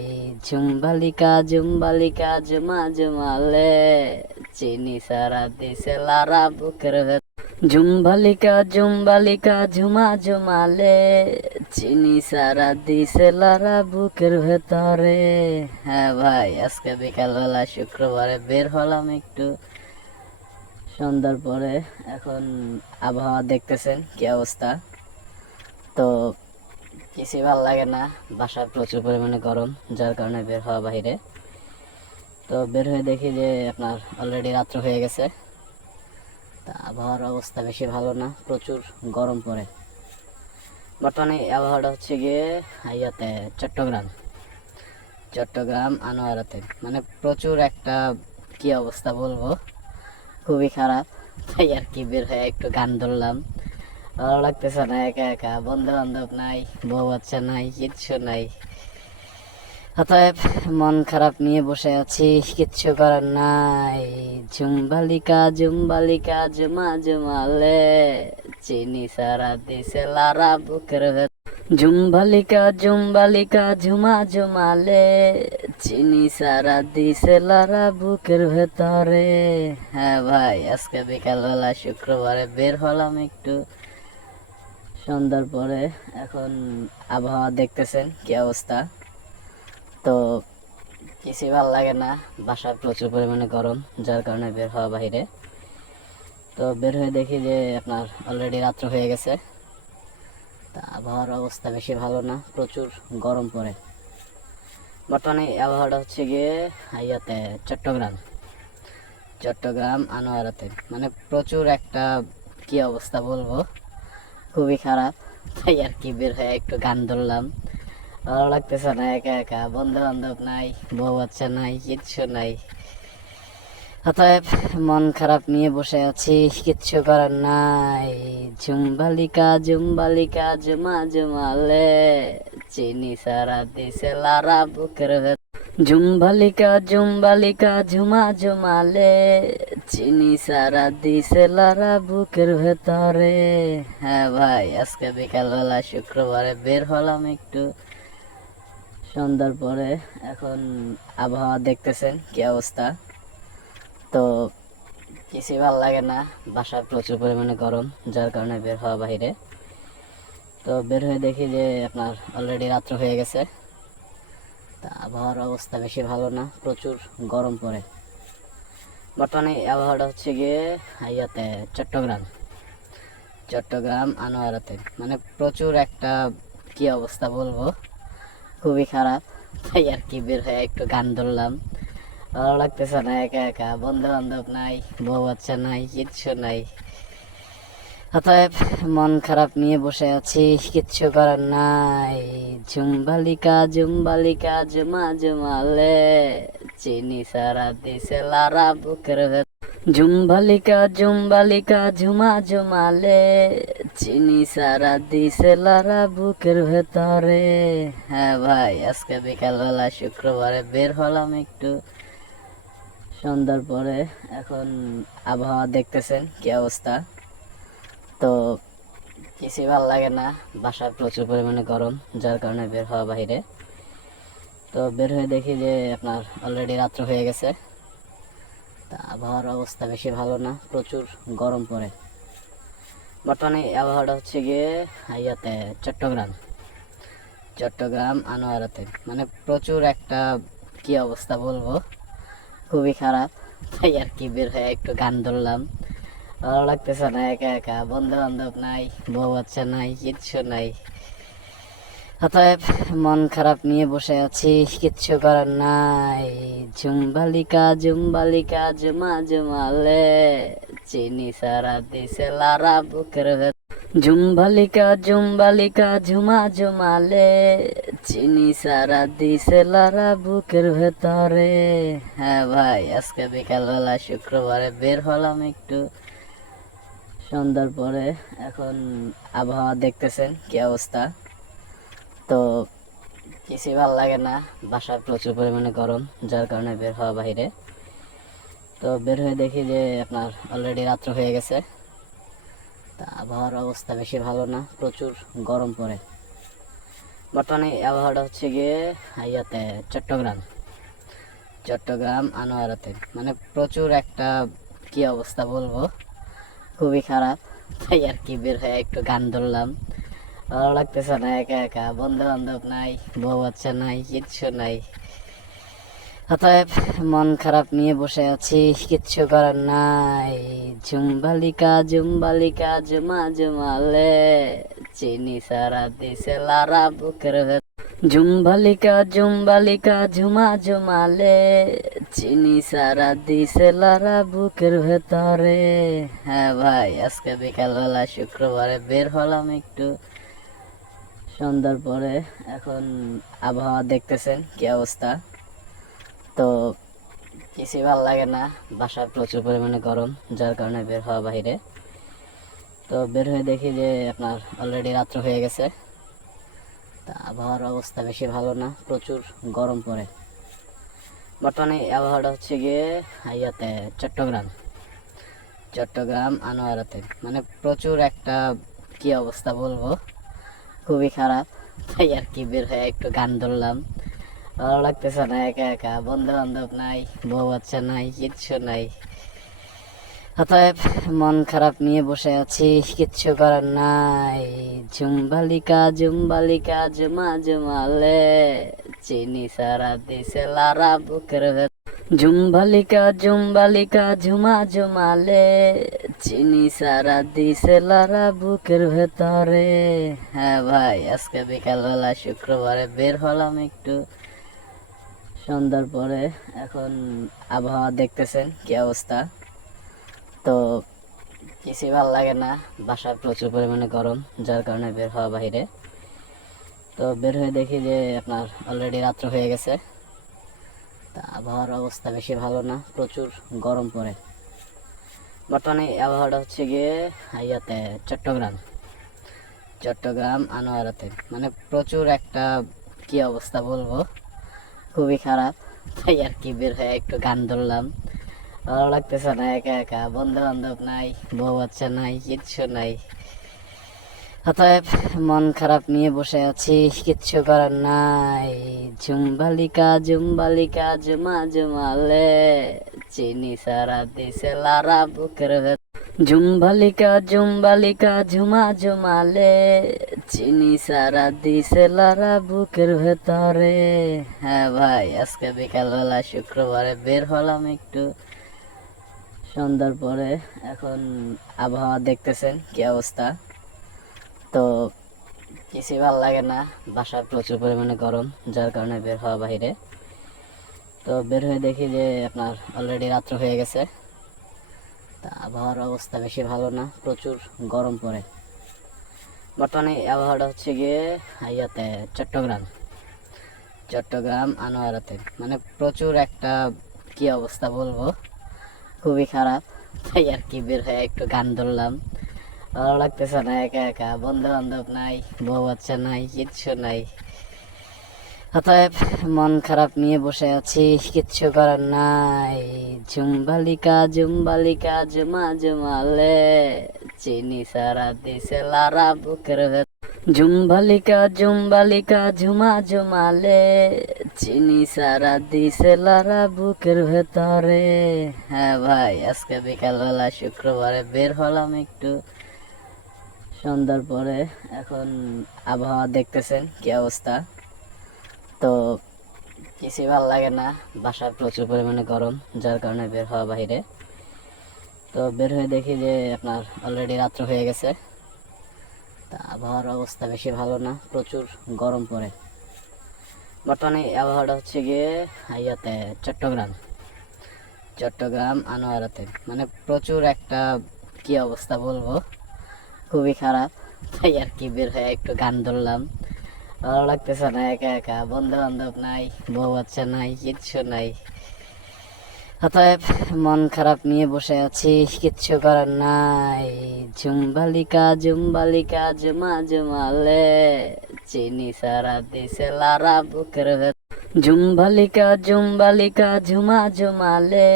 ঝুমবালিকা ঝুমবালিকা ঝুমা ঝুমালে, চিনি সারা দিছে লারা বুকের ভেতর। ঝুমবালিকা ঝুমবালিকা ঝুমা ঝুমালে, চিনি সারা দিছে লারা বুকের ভেতরে। হ্যাঁ ভাই, আজকে বিকালবেলা শুক্রবারে বের হলাম একটু সন্ধ্যার পরে। এখন আবহাওয়া দেখতেছেন কি অবস্থা, তো কিছুই ভালো লাগে না, বাসায় প্রচুর পরিমাণে গরম, যার কারণে বের হওয়া বাইরে। তো বের হয়ে দেখি যে আপনার অলরেডি রাত্র হয়ে গেছে। তা আবহাওয়ার অবস্থা বেশি ভালো না, প্রচুর গরম পড়ে। বর্তমানে এই আবহাওয়াটা হচ্ছে গিয়ে ইয়াতে চট্টগ্রাম আনোয়ারাতে, মানে প্রচুর একটা কি অবস্থা বলবো, খুবই খারাপ। তাই আর কি বের হয়ে একটু গান ধরলাম। ভালো লাগতেছে না, একা একা, বন্ধু বান্ধব নাই, বউ বাচ্চা নাই, কিচ্ছু নাই। অতএব মন খারাপ নিয়ে বসে আছি, কিচ্ছু করার নাই। ঝুমবালিকা ঝুমবালিকা ঝুমা ঝুমালে, চিনি সারা দিছে লারা বুকের ভেতর। ঝুমবালিকা ঝুমবালিকা ঝুমা ঝুমালে, চিনি সারা দিছে লারা বুকের ভেতরে। হ্যাঁ ভাই, আজকে বিকালবেলা শুক্রবারে বের হলাম একটু সন্ধ্যার পরে। এখন আবহাওয়া দেখতেছেন কি অবস্থা, তো কিছুই ভালো লাগে না, বাসায় প্রচুর পরিমাণে গরম, যার কারণে বের হওয়া বাইরে। তো বের হয়ে দেখি যে আপনার অলরেডি রাত্র হয়ে গেছে। তা আবহাওয়ার অবস্থা বেশি ভালো না, প্রচুর গরম পড়ে। বর্তমানে এই আবহাওয়াটা হচ্ছে গিয়ে ইয়াতে চট্টগ্রাম আনোয়ারাতে, মানে প্রচুর একটা কি অবস্থা বলবো, খুবই খারাপ। তাই আর কি বের হয়ে একটু গান ধরলাম। ভালো লাগতেছে না, একা একা, বন্ধু বান্ধব নাই, বউ বাচ্চা নাই, কিচ্ছু নাই। অতএব মন খারাপ নিয়ে বসে আছি, কিচ্ছু করার নাই। ঝুমবালিকা ঝুমবালিকা ঝুমা ঝুমালে, চিনি সারা দিছে লারা বুকের ভেতর। ঝুমবালিকা ঝুমবালিকা ঝুমা ঝুমালে, চিনি সারা দিছে লারা বুকের ভেতরে। হ্যাঁ ভাই, আজকে বিকালবেলা শুক্রবারে বের হলাম একটু সন্ধ্যার পরে। এখন আবহাওয়া দেখতেছেন কি অবস্থা, তো কিছুই ভালো লাগে না, বাসায় প্রচুর পরিমাণে গরম, যার কারণে বের হওয়া বাইরে। তো বের হয়ে দেখি যে আপনার অলরেডি রাত্র হয়ে গেছে। তা আবহাওয়ার অবস্থা বেশি ভালো না, প্রচুর গরম পড়ে। বর্তমানে আবহাওয়াটা হচ্ছে গিয়ে ইয়াতে চট্টগ্রাম আনোয়ারাতে, মানে প্রচুর একটা কি অবস্থা বলবো, খুবই খারাপ। তাই আর কি বের হয়ে একটু গান ধরলাম। ভালো লাগতেছে না, একা একা, বন্ধু বান্ধব নাই, বউ বাচ্চা নাই, কিচ্ছু নাই। অতএব মন খারাপ নিয়ে বসে আছি, কিচ্ছু করার নাই। ঝুমবালিকা ঝুমবালিকা ঝুমা ঝুমালে, চিনি সারা দিছে লারা বুকের ভেতর। ঝুমবালিকা ঝুমবালিকা ঝুমা ঝুমালে, চিনি সারা দিছে লারা বুকের ভেতরে। হ্যাঁ ভাই, আজকে বিকালবেলা শুক্রবারে বের হলাম একটু সন্ধ্যার পরে। এখন আবহাওয়া দেখতেছেন কি অবস্থা। তো কিছুই ভালো লাগে না, বাসায় প্রচুর পরিমাণে গরম, যার কারণে বের হওয়া বাইরে। তো বের হয়ে দেখি যে আপনার অলরেডি রাত্র হয়ে গেছে। তা আবহাওয়ার অবস্থা বেশি ভালো না, প্রচুর গরম পড়ে। বর্তমানে আবহাওয়াটা হচ্ছে গিয়ে ইয়াতে চট্টগ্রাম আনোয়ারাতে, মানে প্রচুর একটা কি অবস্থা বলবো, খুবই খারাপ। তাই আর কি বের হয়ে একটু গান ধরলাম। ভালো লাগতেছে না, একা একা, বন্ধু বান্ধব নাই, বউ বাচ্চা নাই, কিচ্ছু নাই। অতএব মন খারাপ নিয়ে বসে আছি, কিচ্ছু করার নাই। ঝুমবালিকা ঝুমবালিকা ঝুমা ঝুমালে, চিনি সারা দিছে লারা বুকের ভেতর। ঝুমবালিকা ঝুমবালিকা ঝুমা ঝুমালে, চিনি সারা দিছে লারা বুকের ভেতরে। হ্যাঁ ভাই, আজকে বিকালবেলা শুক্রবারে বের হলাম একটু সন্ধ্যার পরে। এখন আবহাওয়া দেখতেছেন কি অবস্থা। তো কিছুই ভালো লাগে না, বাসায় প্রচুর পরিমাণে গরম, যার কারণে বের হওয়া বাইরে। তো বের হয়ে দেখি যে আপনার অলরেডি রাত্র হয়ে গেছে। তা আবহাওয়ার অবস্থা বেশি ভালো না, প্রচুর গরম পড়ে। বর্তমানে আবহাওয়াটা হচ্ছে গিয়ে ইয়াতে চট্টগ্রাম আনোয়ারাতে, মানে প্রচুর একটা কি অবস্থা বলবো, খুবই খারাপ। তাই আর কি বের হয়ে একটু গান ধরলাম। ভালো লাগতেছে না, একা একা, বন্ধু বান্ধব নাই, বউ বাচ্চা নাই, কিচ্ছু নাই। অতএব মন খারাপ নিয়ে বসে আছি, কিচ্ছু করার নাই। ঝুমবালিকা ঝুমবালিকা ঝুমা ঝুমালে, চিনি সারা দিছে লারা বুকের ভেতর। ঝুমবালিকা ঝুমবালিকা ঝুমা ঝুমালে, চিনি সারা দিছে লারা বুকের ভেতরে। হ্যাঁ ভাই, আজকে বিকালবেলা শুক্রবারে বের হলাম একটু সন্ধ্যার পরে। এখন আবহাওয়া দেখতেছেন কি অবস্থা। তো কিছুই ভালো লাগে না, বাসায় প্রচুর পরিমাণে গরম, যার কারণে বের হওয়া বাইরে। তো বের হয়ে দেখি যে আপনার অলরেডি রাত্র হয়ে গেছে। তা আবহাওয়ার অবস্থা বেশি ভালো না, প্রচুর গরম পড়ে। বর্তমানে আবহাওয়াটা হচ্ছে গিয়ে ইয়াতে চট্টগ্রাম আনোয়ারাতে, মানে প্রচুর একটা কি অবস্থা বলবো, খুবই খারাপ। তাই আর কি বের হয়ে একটু গান ধরলাম। ভালো লাগতেছে না, একা একা, বন্ধু বান্ধব নাই, বউ বাচ্চা নাই, কিচ্ছু নাই। অতএব মন খারাপ নিয়ে বসে আছি, কিচ্ছু করার নাই। ঝুমবালিকা ঝুমবালিকা ঝুমা ঝুমালে, চিনি সারা দিছে লারা বুকের ভেতর। ঝুমবালিকা ঝুমবালিকা ঝুমা ঝুমালে, চিনি সারা দিছে লারা বুকের ভেতরে। হ্যাঁ ভাই, আজকে বিকালবেলা শুক্রবারে বের হলাম একটু সন্ধ্যার পরে। এখন আবহাওয়া দেখতেছেন কি অবস্থা। তো কিছুই ভালো লাগে না, বাসায় প্রচুর পরিমাণে গরম, যার কারণে বের হওয়া বাইরে। তো বের হয়ে দেখি যে আপনার অলরেডি রাত্র হয়ে গেছে। তা আবহাওয়ার অবস্থা বেশি ভালো না, প্রচুর গরম পড়ে। বর্তমানে আবহাওয়াটা হচ্ছে গিয়ে ইয়াতে চট্টগ্রাম আনোয়ারাতে, মানে প্রচুর একটা কি অবস্থা বলবো, খুবই খারাপ। তাই আর কি বের হয়ে একটু গান ধরলাম। ভালো লাগতেছে না, একা একা, বন্ধু বান্ধব নাই, বউ বাচ্চা নাই, কিচ্ছু নাই। অতএব মন খারাপ নিয়ে বসে আছি, কিচ্ছু করার নাই। ঝুমবালিকা ঝুমবালিকা ঝুমা ঝুমালে, চিনি সারা দিছে লারা বুকের ভেতর। জুম্বালিকা ঝুমা ঝুমালে, চিনি সারা দিছে লারা বুকের ভেতরে। হ্যাঁ ভাই, আজকে বিকালবেলা শুক্রবারে বের হলাম একটু সন্ধ্যার পরে। এখন আবহাওয়া দেখতেছেন কি অবস্থা, তো কিছুই ভালো লাগে না, বাসায় প্রচুর পরিমাণে গরম, যার কারণে বের হওয়া বাইরে। তো বের হয়ে দেখি যে আপনার অলরেডি রাত্র হয়ে গেছে। তা আবহাওয়ার অবস্থা বেশি ভালো না, প্রচুর গরম পড়ে। বর্তমানে আবহাওয়াটা হচ্ছে গিয়ে ইয়াতে চট্টগ্রাম আনোয়ারাতে, মানে প্রচুর একটা কি অবস্থা বলবো, খুবই খারাপ। তাই আর কি বের হয়ে একটু গান ধরলাম, ভালো লাগতেছে না, একা একা, বন্ধু বান্ধব নাই, বউ বাচ্চা নাই, কিচ্ছু নাই। অতএব মন খারাপ নিয়ে বসে আছি, কিচ্ছু করার নাই। জুম্বালিকা জুমা জুমালে, চিনি সারা দিছে লারা বুকের ভেতর। জুম্বালিকা ঝুমা ঝুমালে, চিনি সারা দিছে লারা বুকের ভেতরে। হ্যাঁ ভাই, আজকে বিকালবেলা শুক্রবারে বের হলাম একটু সন্ধ্যার পরে। এখন আবহাওয়া দেখতেছেন কি অবস্থা, তো কিছুই ভালো লাগে না, বাসায় প্রচুর পরিমাণে গরম, যার কারণে বের হওয়া বাইরে। তো বের হয়ে দেখি যে আপনার অলরেডি রাত্র হয়ে গেছে। তা আবহাওয়ার অবস্থা বেশি ভালো না, প্রচুর গরম পড়ে। বর্তমানে আবহাওয়াটা হচ্ছে গিয়ে ইয়াতে চট্টগ্রাম আনোয়ারাতে, মানে প্রচুর একটা কি অবস্থা বলবো, খুবই খারাপ। তাই আর কি বের হয়ে একটু গান ধরলাম, ভালো লাগতেছে না, একা একা, বন্ধু বান্ধব নাই, বউ বাচ্চা নাই, কিচ্ছু নাই। অতএব মন খারাপ নিয়ে বসে আছি, কিচ্ছু করার নাই। জুম্বালিকা জুমা জুমালে, চিনি সারা দিছে লারা বুকের ভেতর। জুম্বালিকা ঝুমা ঝুমালে,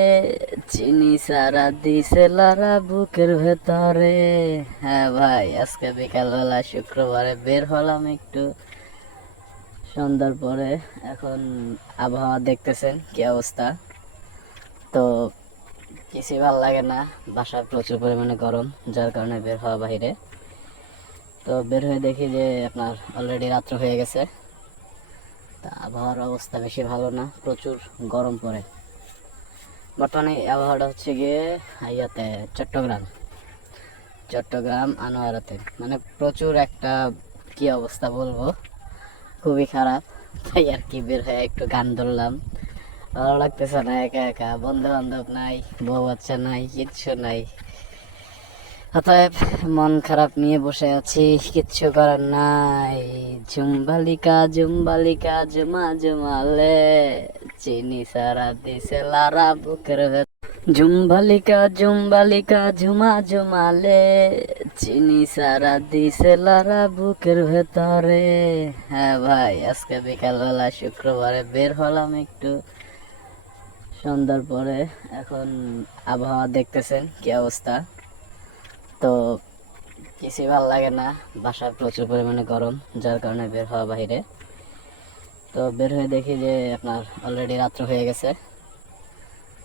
চিনি সারা দিছে লারা বুকের ভেতরে। হ্যাঁ ভাই, আজকে বিকালবেলা শুক্রবারে বের হলাম একটু সন্ধ্যার পরে। এখন আবহাওয়া দেখতেছেন কি অবস্থা, তো কিছুই ভালো লাগে না, বাসায় প্রচুর পরিমাণে গরম, যার কারণে বের হওয়া বাইরে। তো বের হয়ে দেখি যে আপনার অলরেডি রাত্র হয়ে গেছে। তা আবহাওয়ার অবস্থা বেশি ভালো না, প্রচুর গরম পড়ে। বর্তমানে আবহাওয়াটা হচ্ছে গিয়ে ইয়াতে চট্টগ্রাম আনোয়ারাতে, মানে প্রচুর একটা কি অবস্থা বলবো, খুবই খারাপ। তাই আর কি বের হয়ে একটু গান ধরলাম, ভালো লাগতেছে না, একা একা, বন্ধু বান্ধব নাই, বউ বাচ্চা নাই, কিচ্ছু নাই। অতএব মন খারাপ নিয়ে বসে আছি, কিচ্ছু করার নাই। জুম্বালিকা জুমা জুমালে, চিনি সারা দিছে লারা বুকের ভেতর। জুম্বালিকা ঝুমা ঝুমালে, চিনি সারা দিছে লারা বুকের ভেতরে। হ্যাঁ ভাই, আজকে বিকালবেলা শুক্রবারে বের হলাম একটু সন্ধ্যার পরে। এখন আবহাওয়া দেখতেছেন কি অবস্থা, তো কিছুই ভালো লাগে না, বাসায় প্রচুর পরিমাণে গরম, যার কারণে বের হওয়া বাইরে। তো বের হয়ে দেখি যে আপনার অলরেডি রাত্র হয়ে গেছে।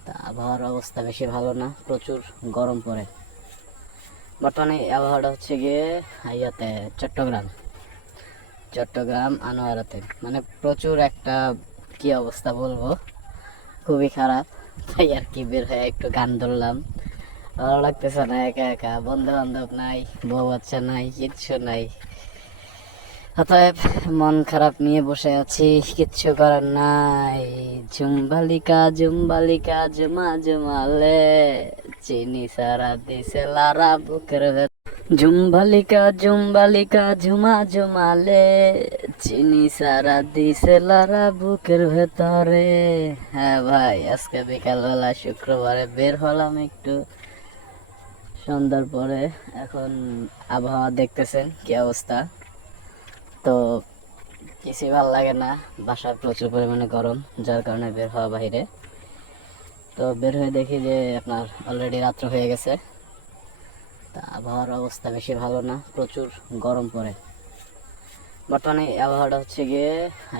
তা আবহাওয়ার অবস্থা বেশি ভালো না, প্রচুর গরম পড়ে। বর্তমানে আবহাওয়াটা হচ্ছে গিয়ে ইয়াতে চট্টগ্রাম আনোয়ারাতে, মানে প্রচুর একটা কি অবস্থা বলবো, খুবই খারাপ। তাই আর কি বের হয়ে একটু গান ধরলাম, ভালো লাগতেছে না, একা একা, বন্ধু বান্ধব নাই, বউ বাচ্চা নাই, কিচ্ছু নাই। অতএব মন খারাপ নিয়ে বসে আছি, কিচ্ছু করার নাই। জুম্বালিকা জুমা জুমালে, চিনি সারা দিছে লারা বুকের ভেতর। জুম্বালিকা ঝুমা ঝুমালে, চিনি সারা দিছে লারা বুকের ভেতরে। হ্যাঁ ভাই, আজকে বিকালবেলা শুক্রবারে বের হলাম একটু সন্ধ্যার পরে। এখন আবহাওয়া দেখতেছেন কি অবস্থা, তো কিছুই ভালো লাগে না, বাসায় প্রচুর পরিমাণে গরম, যার কারণে বের হওয়া বাইরে। তো বের হয়ে দেখি যে আপনার অলরেডি রাত্র হয়ে গেছে। তা আবহাওয়ার অবস্থা বেশি ভালো না, প্রচুর গরম পড়ে। বর্তমানে আবহাওয়াটা হচ্ছে গিয়ে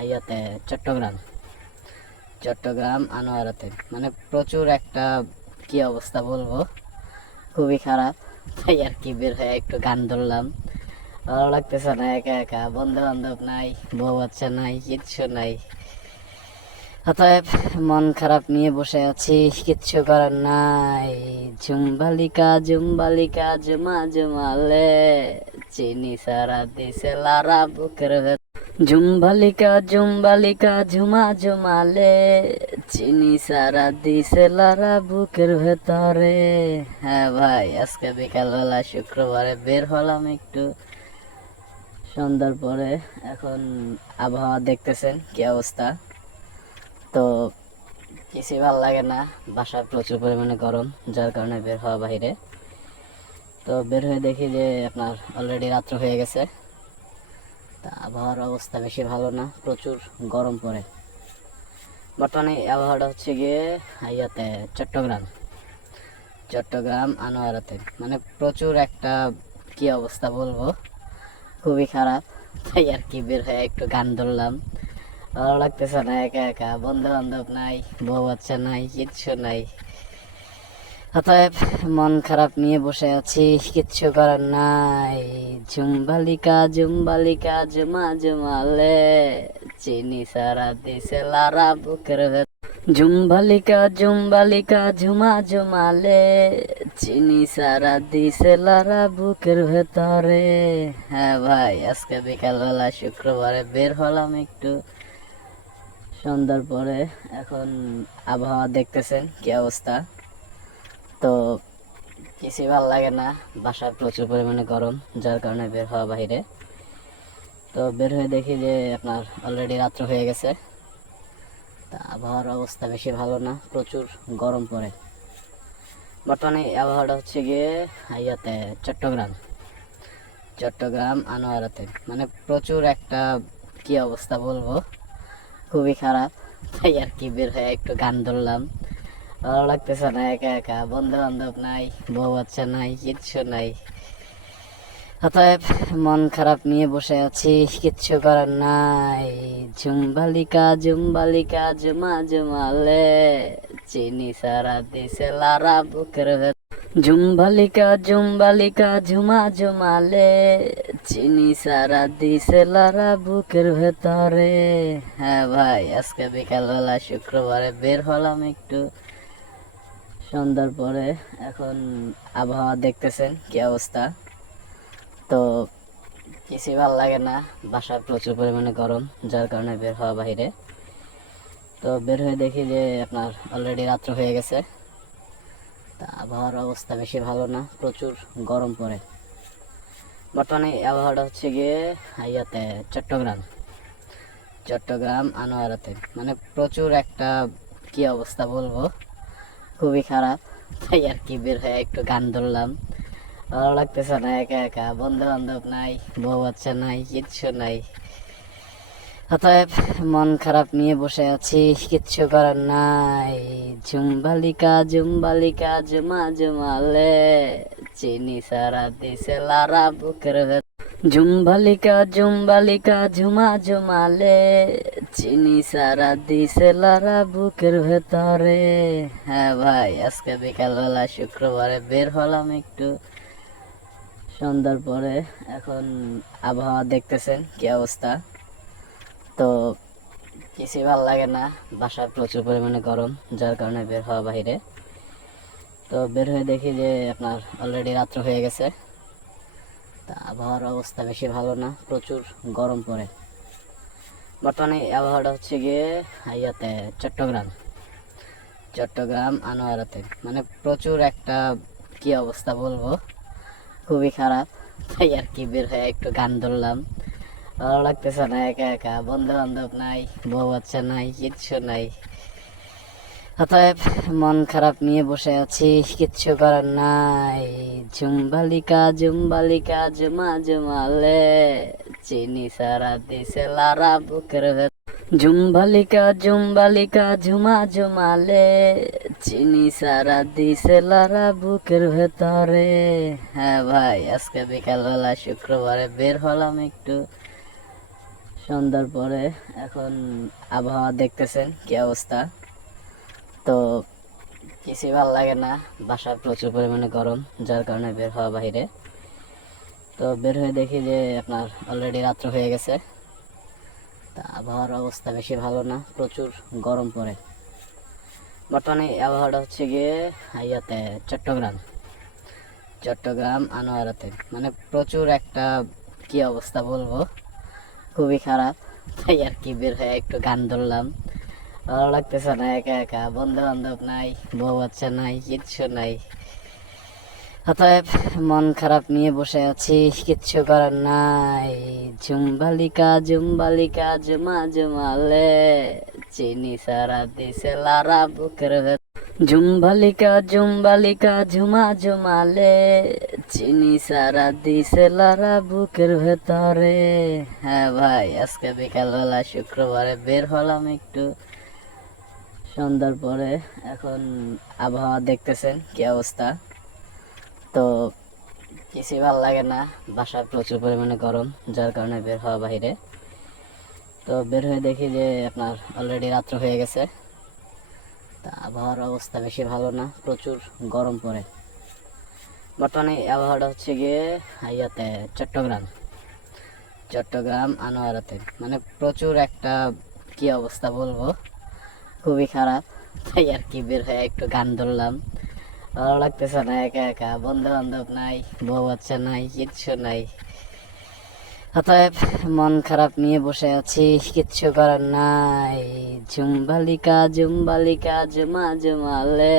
ইয়াতে চট্টগ্রাম আনোয়ারাতে, মানে প্রচুর একটা কি অবস্থা বলবো, খুবই খারাপ। তাই আর কি বের হয়ে একটু গান ধরলাম। ভালো লাগতেছে না, একা একা, বন্ধু বান্ধব নাই, বউ বাচ্চা নাই, কিচ্ছু নাই। অতএব মন খারাপ নিয়ে বসে আছি, কিচ্ছু করার নাই। ঝুমবালিকা ঝুমবালিকা ঝুমা ঝুমালে, চিনি সারা দিছে লারা বুকের ভেতর। ঝুমবালিকা ঝুমবালিকা ঝুমা ঝুমালে, চিনি সারা দিছে লারা বুকের ভেতরে। হ্যাঁ ভাই, আজকে বিকালবেলা শুক্রবারে বের হলাম একটু সন্ধ্যার পরে। এখন আবহাওয়া দেখতেছেন কি অবস্থা, তো কিছুই ভালো লাগে না। বাসায় প্রচুর পরিমাণে গরম, যার কারণে বের হওয়া বাইরে। তো বের হয়ে দেখি যে আপনার অলরেডি রাত্র হয়ে গেছে। তা আবহাওয়ার অবস্থা বেশি ভালো না, প্রচুর গরম পড়ে। বর্তমানে এই আবহাওয়াটা হচ্ছে গিয়ে ইয়াতে চট্টগ্রাম, চট্টগ্রাম আনোয়ারাতে, মানে প্রচুর একটা কি অবস্থা বলবো, খুবই খারাপ। তাই আর কি বের হয়ে একটু গান ধরলাম। ভালো লাগতেছে না, একা একা, বন্ধু বান্ধব নাই, বউ বাচ্চা নাই, কিচ্ছু নাই। অতএব মন খারাপ নিয়ে বসে আছি, কিচ্ছু করার নাই। ঝুমবালিকা ঝুমবালিকা ঝুমা ঝুমালে, চিনি সারা দিছে লারা বুকের ভেতর। ঝুমবালিকা ঝুমবালিকা ঝুমা ঝুমালে, চিনি সারা দিছে লারা বুকের ভেতরে। হ্যাঁ ভাই, আজকে বিকালবেলা শুক্রবারে বের হলাম একটু সন্ধ্যার পরে। এখন আবহাওয়া দেখতেছেন কি অবস্থা, তো কিছুই ভালো লাগে না। বাসায় প্রচুর পরিমাণে গরম, যার কারণে বের হওয়া বাইরে। তো বের হয়ে দেখি যে আপনার অলরেডি রাত্র হয়ে গেছে। তা আবহাওয়ার অবস্থা বেশি ভালো না, প্রচুর গরম পড়ে। বর্তমানে এই আবহাওয়াটা হচ্ছে গিয়ে ইয়াতে চট্টগ্রাম, চট্টগ্রাম আনোয়ারাতে, মানে প্রচুর একটা কি অবস্থা বলবো, খুবই খারাপ। তাই আর কি বের হয়ে একটু গান ধরলাম। ভালো লাগতেছে না, একা একা, বন্ধু বান্ধব নাই, বউ বাচ্চা নাই, কিচ্ছু নাই। অতএব মন খারাপ নিয়ে বসে আছি, কিচ্ছু করার নাই। ঝুমবালিকা ঝুমবালিকা ঝুমা ঝুমালে, চিনি সারা দিছে লারা বুকের ভেতর। ঝুমবালিকা ঝুমবালিকা ঝুমা ঝুমালে, চিনি সারা দিছে লারা বুকের ভেতরে। হ্যাঁ ভাই, আজকে বিকালবেলা শুক্রবারে বের হলাম একটু সন্ধ্যার পরে। এখন আবহাওয়া দেখতেছেন কি অবস্থা, তো কিছুই ভালো লাগে না। বাসায় প্রচুর পরিমাণে গরম, যার কারণে বের হওয়া বাইরে। তো বের হয়ে দেখি যে আপনার অলরেডি রাত্র হয়ে গেছে। তা আবহাওয়ার অবস্থা বেশি ভালো না, প্রচুর গরম পড়ে। বর্তমানে এই আবহাওয়াটা হচ্ছে গিয়ে ইয়াতে চট্টগ্রাম, চট্টগ্রাম আনোয়ারাতে, মানে প্রচুর একটা কি অবস্থা বলবো, খুবই খারাপ। তাই আর কি বের হয়ে একটু গান ধরলাম। ভালো লাগতেছে না, একা একা, বন্ধু বান্ধব নাই, বউ বাচ্চা নাই, কিচ্ছু নাই। অতএব মন খারাপ নিয়ে বসে আছি, কিচ্ছু করার নাই। ঝুমবালিকা ঝুমবালিকা ঝুমা ঝুমালে, চিনি সারা দিছে লারা বুকের ভেতর। ঝুমবালিকা ঝুমবালিকা ঝুমা ঝুমালে, চিনি সারা দিছে লারা বুকের ভেতরে। হ্যাঁ ভাই, আজকে বিকালবেলা শুক্রবারে বের হলাম একটু সন্ধ্যার পরে। এখন আবহাওয়া দেখতেছেন কি অবস্থা, তো কিছুই ভালো লাগে না। বাসায় প্রচুর পরিমাণে গরম, যার কারণে বের হওয়া বাইরে। তো বের হয়ে দেখি যে আপনার অলরেডি রাত্র হয়ে গেছে। তা আবহাওয়ার অবস্থা বেশি ভালো না, প্রচুর গরম পড়ে। বর্তমানে এই আবহাওয়াটা হচ্ছে গিয়ে ইয়াতে চট্টগ্রাম, চট্টগ্রাম আনোয়ারাতে, মানে প্রচুর একটা কি অবস্থা বলবো, খুবই খারাপ। তাই আর কি বের হয়ে একটু গান ধরলাম। ভালো লাগতেছে না, একা একা, বন্ধু বান্ধব নাই, বউ বাচ্চা নাই, কিচ্ছু নাই। অতএব মন খারাপ নিয়ে বসে আছি, কিচ্ছু করার নাই। ঝুমবালিকা ঝুমবালিকা ঝুমা ঝুমালে, চিনি সারা দিছে লারা বুকের ভেতর। ঝুমবালিকা ঝুমবালিকা ঝুমা ঝুমালে, চিনি সারা দিছে লারা বুকের ভেতরে। হ্যাঁ ভাই, আজকে বিকালবেলা শুক্রবারে বের হলাম একটু সন্ধ্যার পরে। এখন আবহাওয়া দেখতেছেন কি অবস্থা, তো কিছুই ভালো লাগে না, বাসায় প্রচুর পরিমাণে গরম, যার কারণে বের হওয়া বাইরে। তো বের হয়ে দেখি যে আপনার অলরেডি রাত্র হয়ে গেছে। তা আবহাওয়ার অবস্থা বেশি ভালো না, প্রচুর গরম পড়ে। বর্তমানে এই আবহাওয়াটা হচ্ছে গিয়ে ইয়াতে চট্টগ্রাম আনোয়ারাতে, মানে প্রচুর একটা কি অবস্থা বলবো, খুবই খারাপ। তাই আর কি বের হয়ে একটু গান ধরলাম, ভালো লাগতেছে না, একা একা, বন্ধু বান্ধব নাই, বউ বাচ্চা নাই, কিচ্ছু নাই। অতএব মন খারাপ নিয়ে বসে আছি, কিচ্ছু করার নাই। ঝুমবালিকা ঝুমবালিকা ঝুমা ঝুমালে, চিনি সারা দিছে লারা বুকের ভেতর। ঝুমবালিকা ঝুমবালিকা ঝুমা ঝুমালে, চিনি সারা দিছে লারা বুকের ভেতরে। হ্যাঁ ভাই, আজকে বিকালবেলা শুক্রবারে বের হলাম একটু সন্ধ্যার পরে। এখন আবহাওয়া দেখতেছেন কি অবস্থা। তো কিছুই ভালো লাগে না, বাসায় প্রচুর পরিমাণে গরম, যার কারণে বের হওয়া বাইরে। তো বের হয়ে দেখি যে আপনার অলরেডি রাত্র হয়ে গেছে। তা আবহাওয়ার অবস্থা বেশি ভালো না, প্রচুর গরম পড়ে। বর্তমানে এই আবহাওয়াটা হচ্ছে গিয়ে ইয়াতে চট্টগ্রাম আনোয়ারাতে, মানে প্রচুর একটা কি অবস্থা বলবো, খুবই খারাপ। তাই আর কি বের হয়ে একটু গান ধরলাম, ভালো লাগতেছে না, একা একা, বন্ধু বান্ধব নাই, বউ বাচ্চা নাই, কিচ্ছু নাই। অতএব মন খারাপ নিয়ে বসে আছি, কিচ্ছু করার নাই। ঝুমবালিকা ঝুমবালিকা ঝুমা ঝুমালে,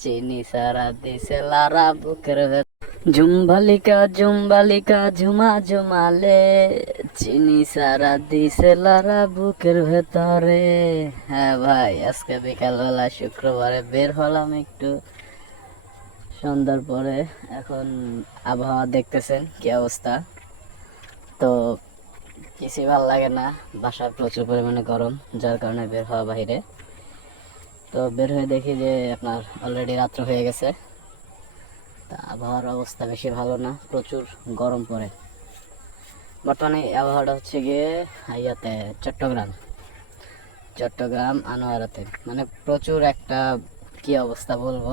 চিনি সারা দিছে লারা বুকের ভেতর। ঝুমবালিকা ঝুমবালিকা ঝুমা ঝুমালে, চিনি সারা দিছে লারা বুকের ভেতরে। হ্যাঁ ভাই, আজকে বিকালবেলা শুক্রবারে বের হলাম একটু সন্ধ্যার পরে। এখন আবহাওয়া দেখতেছেন কি অবস্থা। তো কিছুই ভালো লাগে না, বাসায় প্রচুর পরিমাণে গরম, যার কারণে বের হওয়া বাইরে। তো বের হয়ে দেখি যে আপনার অলরেডি রাত্র হয়ে গেছে। তা আবহাওয়ার অবস্থা বেশি ভালো না, প্রচুর গরম পড়ে। বর্তমানে এই আবহাওয়াটা হচ্ছে গিয়ে ইয়াতে চট্টগ্রাম আনোয়ারাতে, মানে প্রচুর একটা কি অবস্থা বলবো,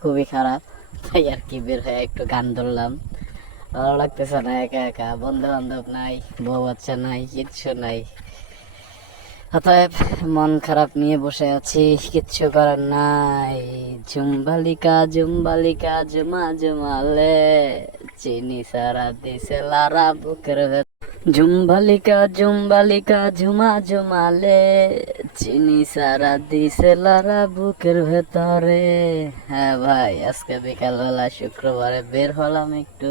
খুবই খারাপ। তাই আর কি বের হয়ে একটু গান ধরলাম, ভালো লাগতেছে না, একা একা, বন্ধু বান্ধব নাই, বউ বাচ্চা নাই, কিচ্ছু নাই। অতএব মন খারাপ নিয়ে বসে আছি, কিচ্ছু করার নাই। ঝুমবালিকা ঝুমবালিকা ঝুমা ঝুমালে, চিনি সারা দিছে লারা বুকের ভেতর। ঝুমবালিকা ঝুমবালিকা ঝুমা ঝুমালে, চিনি সারা দিছে লারা বুকের ভেতরে। হ্যাঁ ভাই, আজকে বিকালবেলা শুক্রবারে বের হলাম একটু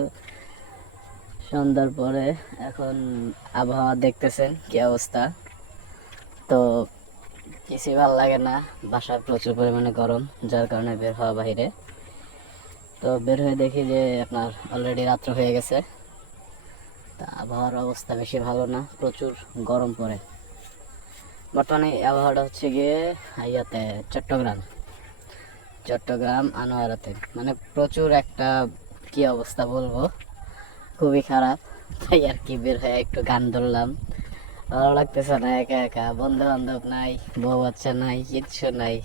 সন্ধ্যার পরে। এখন আবহাওয়া দেখতেছেন কি অবস্থা। তো কিছুই ভালো লাগে না, বাসায় প্রচুর পরিমাণে গরম, যার কারণে বের হওয়া বাইরে। তো বের হয়ে দেখি যে আপনার অলরেডি রাত্র হয়ে গেছে। তা আবহাওয়ার অবস্থা বেশি ভালো না, প্রচুর গরম পড়ে। বর্তমানে এই আবহাওয়াটা হচ্ছে গিয়ে ইয়াতে চট্টগ্রাম আনোয়ারাতে, মানে প্রচুর একটা কি অবস্থা বলবো, খুবই খারাপ। তাই আর কি বের হয়ে একটু গান ধরলাম, ভালো লাগতেছে না, একা একা, বন্ধু বান্ধব নাই, বউ বাচ্চা নাই, কিচ্ছু নাই।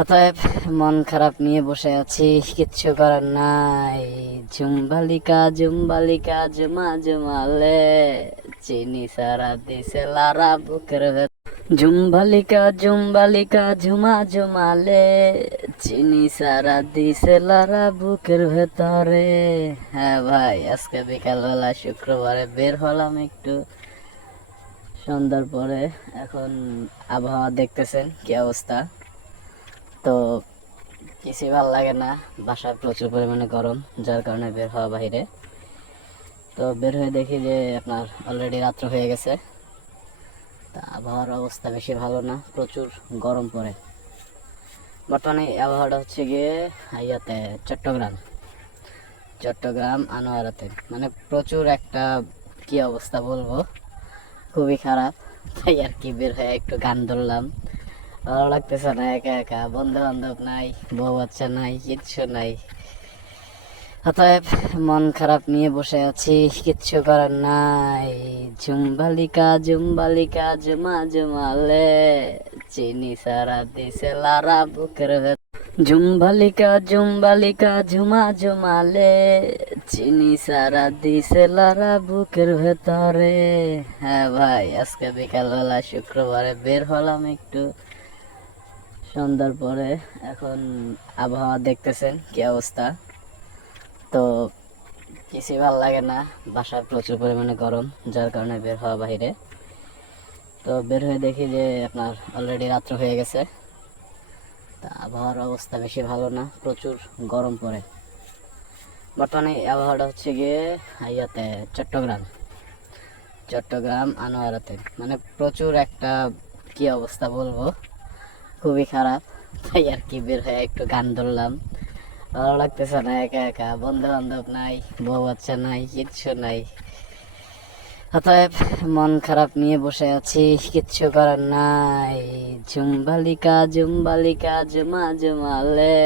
অতএব মন খারাপ নিয়ে বসে আছি, কিচ্ছু করার নাই। ঝুমবালিকা ঝুমবালিকা ঝুমা ঝুমালে, চিনি সারা দিছে লারা বুকের ভেতর। ঝুমবালিকা ঝুমবালিকা ঝুমা ঝুমালে, চিনি সারা দিছে লারা বুকের ভেতরে। হ্যাঁ ভাই, আজকে বিকালবেলা শুক্রবারে বের হলাম একটু সন্ধ্যার পরে। এখন আবহাওয়া দেখতেছেন কি অবস্থা। তো কিছুই ভালো লাগে না, বাসায় প্রচুর পরিমাণে গরম, যার কারণে বের হওয়া বাইরে। তো বের হয়ে দেখি যে আপনার অলরেডি রাত্র হয়ে গেছে। তা আবহাওয়ার অবস্থা বেশি ভালো না, প্রচুর গরম পড়ে। বর্তমানে এই আবহাওয়াটা হচ্ছে গিয়ে ইয়াতে চট্টগ্রাম আনোয়ারাতে, মানে প্রচুর একটা কি অবস্থা বলবো, খুবই খারাপ। তাই আর কি বের হয়ে একটু গান ধরলাম, ভালো লাগতেছে না, একা একা, বন্ধু বান্ধব নাই, বউ বাচ্চা নাই, কিচ্ছু নাই। অতএব মন খারাপ নিয়ে বসে আছি, কিচ্ছু করার নাই। ঝুমবালিকা ঝুমবালিকা ঝুমা ঝুমালে, চিনি সারা দিছে লারা বুকের ভেতর। ঝুমবালিকা ঝুমবালিকা ঝুমা ঝুমালে, চিনি সারা দিছে লারা বুকের ভেতরে। হ্যাঁ ভাই, আজকে বিকালবেলা শুক্রবারে বের হলাম একটু সন্ধ্যার পরে। এখন আবহাওয়া দেখতেছেন কি অবস্থা, তো কিছুই ভালো লাগে না। বাসায় প্রচুর পরিমাণে গরম, যার কারণে বের হওয়া বাইরে। তো বের হয়ে দেখি যে আপনার অলরেডি রাত্র হয়ে গেছে। তা আবহাওয়ার অবস্থা বেশি ভালো না, প্রচুর গরম পড়ে। বর্তমানে এই আবহাওয়াটা হচ্ছে গিয়ে ইয়াতে চট্টগ্রাম আনোয়ারাতে, মানে প্রচুর একটা কি অবস্থা বলবো, খুবই খারাপ। তাই আর কি বের হয়ে একটু গান ধরলাম। ভালো লাগতেছে না, একা একা, বন্ধু বান্ধব নাই, বউ বাচ্চা নাই, কিচ্ছু নাই। অতএব মন খারাপ নিয়ে বসে আছি, কিচ্ছু করার নাই। ঝুমবালিকা ঝুমবালিকা ঝুমা ঝুমালে,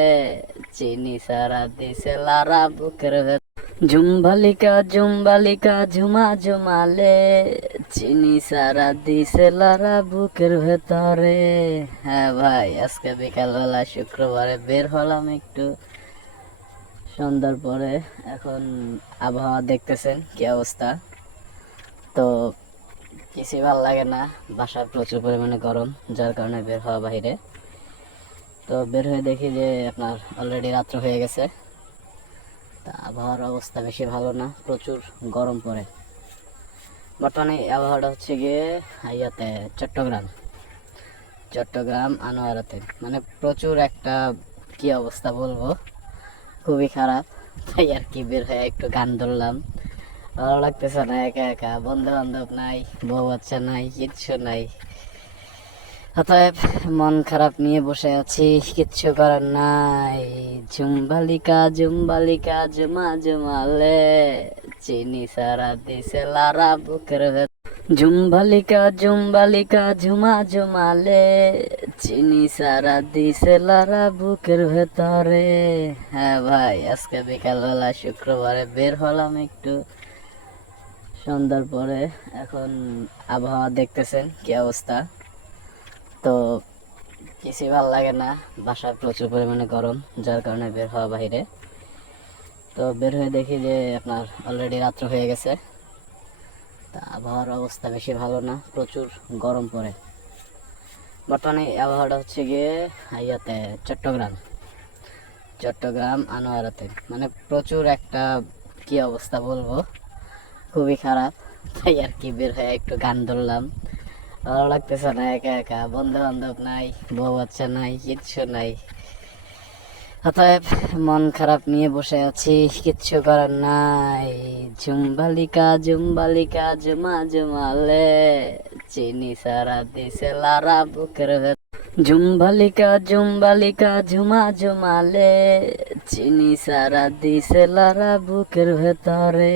চিনি সারা দিছে লারা বুকের ভেতর। ঝুমবালিকা ঝুমবালিকা ঝুমা ঝুমালে, চিনি সারা দিছে লারা বুকের ভেতরে। হ্যাঁ ভাই, আজকে বিকালবেলা শুক্রবারে বের হলাম একটু সন্ধ্যার পরে। এখন আবহাওয়া দেখতেছেন কি অবস্থা, তো কিছুই ভালো লাগে না। বাসায় প্রচুর পরিমাণে গরম, যার কারণে বের হওয়া বাইরে। তো বের হয়ে দেখি যে আপনার অলরেডি রাত্র হয়ে গেছে। তা আবহাওয়ার অবস্থা বেশি ভালো না, প্রচুর গরম পড়ে। বর্তমানে এই আবহাওয়াটা হচ্ছে গিয়ে ইয়াতে চট্টগ্রাম আনোয়ারাতে, মানে প্রচুর একটা কি অবস্থা বলবো, খুবই খারাপ। তাই আর কি বের হয়ে একটু গান ধরলাম। ভালো লাগতেছে না, একা একা, বন্ধু বান্ধব নাই, বউ বাচ্চা নাই, কিচ্ছু নাই। অতএব মন খারাপ নিয়ে বসে আছি, কিচ্ছু করার নাই। ঝুমবালিকা ঝুমবালিকা ঝুমা ঝুমালে, চিনি সারা দিছে লারা বুকের ভেতর। ঝুমবালিকা ঝুমবালিকা ঝুমা ঝুমালে, চিনি সারা দিছে লারা বুকের ভেতরে। হ্যাঁ ভাই, আজকে বিকালবেলা শুক্রবারে বের হলাম একটু সন্ধ্যার পরে। এখন আবহাওয়া দেখতেছেন কি অবস্থা, তো কিছুই ভালো লাগে না। বাসায় প্রচুর পরিমাণে গরম, যার কারণে বের হওয়া বাইরে। তো বের হয়ে দেখি যে আপনার অলরেডি রাত্র হয়ে গেছে। তা আবহাওয়ার অবস্থা বেশি ভালো না, প্রচুর গরম পড়ে। বর্তমানে এই আবহাওয়াটা হচ্ছে গিয়ে ইয়াতে চট্টগ্রাম আনোয়ারাতে, মানে প্রচুর একটা কি অবস্থা বলবো, খুবই খারাপ। তাই আর কি বের হয়ে একটু গান ধরলাম। ভালো লাগতেছে না, একা একা, বন্ধু বান্ধব নাই, বউ বাচ্চা নাই, কিচ্ছু নাই। অতএব মন খারাপ নিয়ে বসে আছি, কিচ্ছু করার নাই। ঝুমবালিকা ঝুমবালিকা ঝুমা ঝুমালে, চিনি সারা দিছে লারা বুকের ভেতর। ঝুমবালিকা ঝুমবালিকা ঝুমা ঝুমালে, চিনি সারা দিছে লারা বুকের ভেতরে।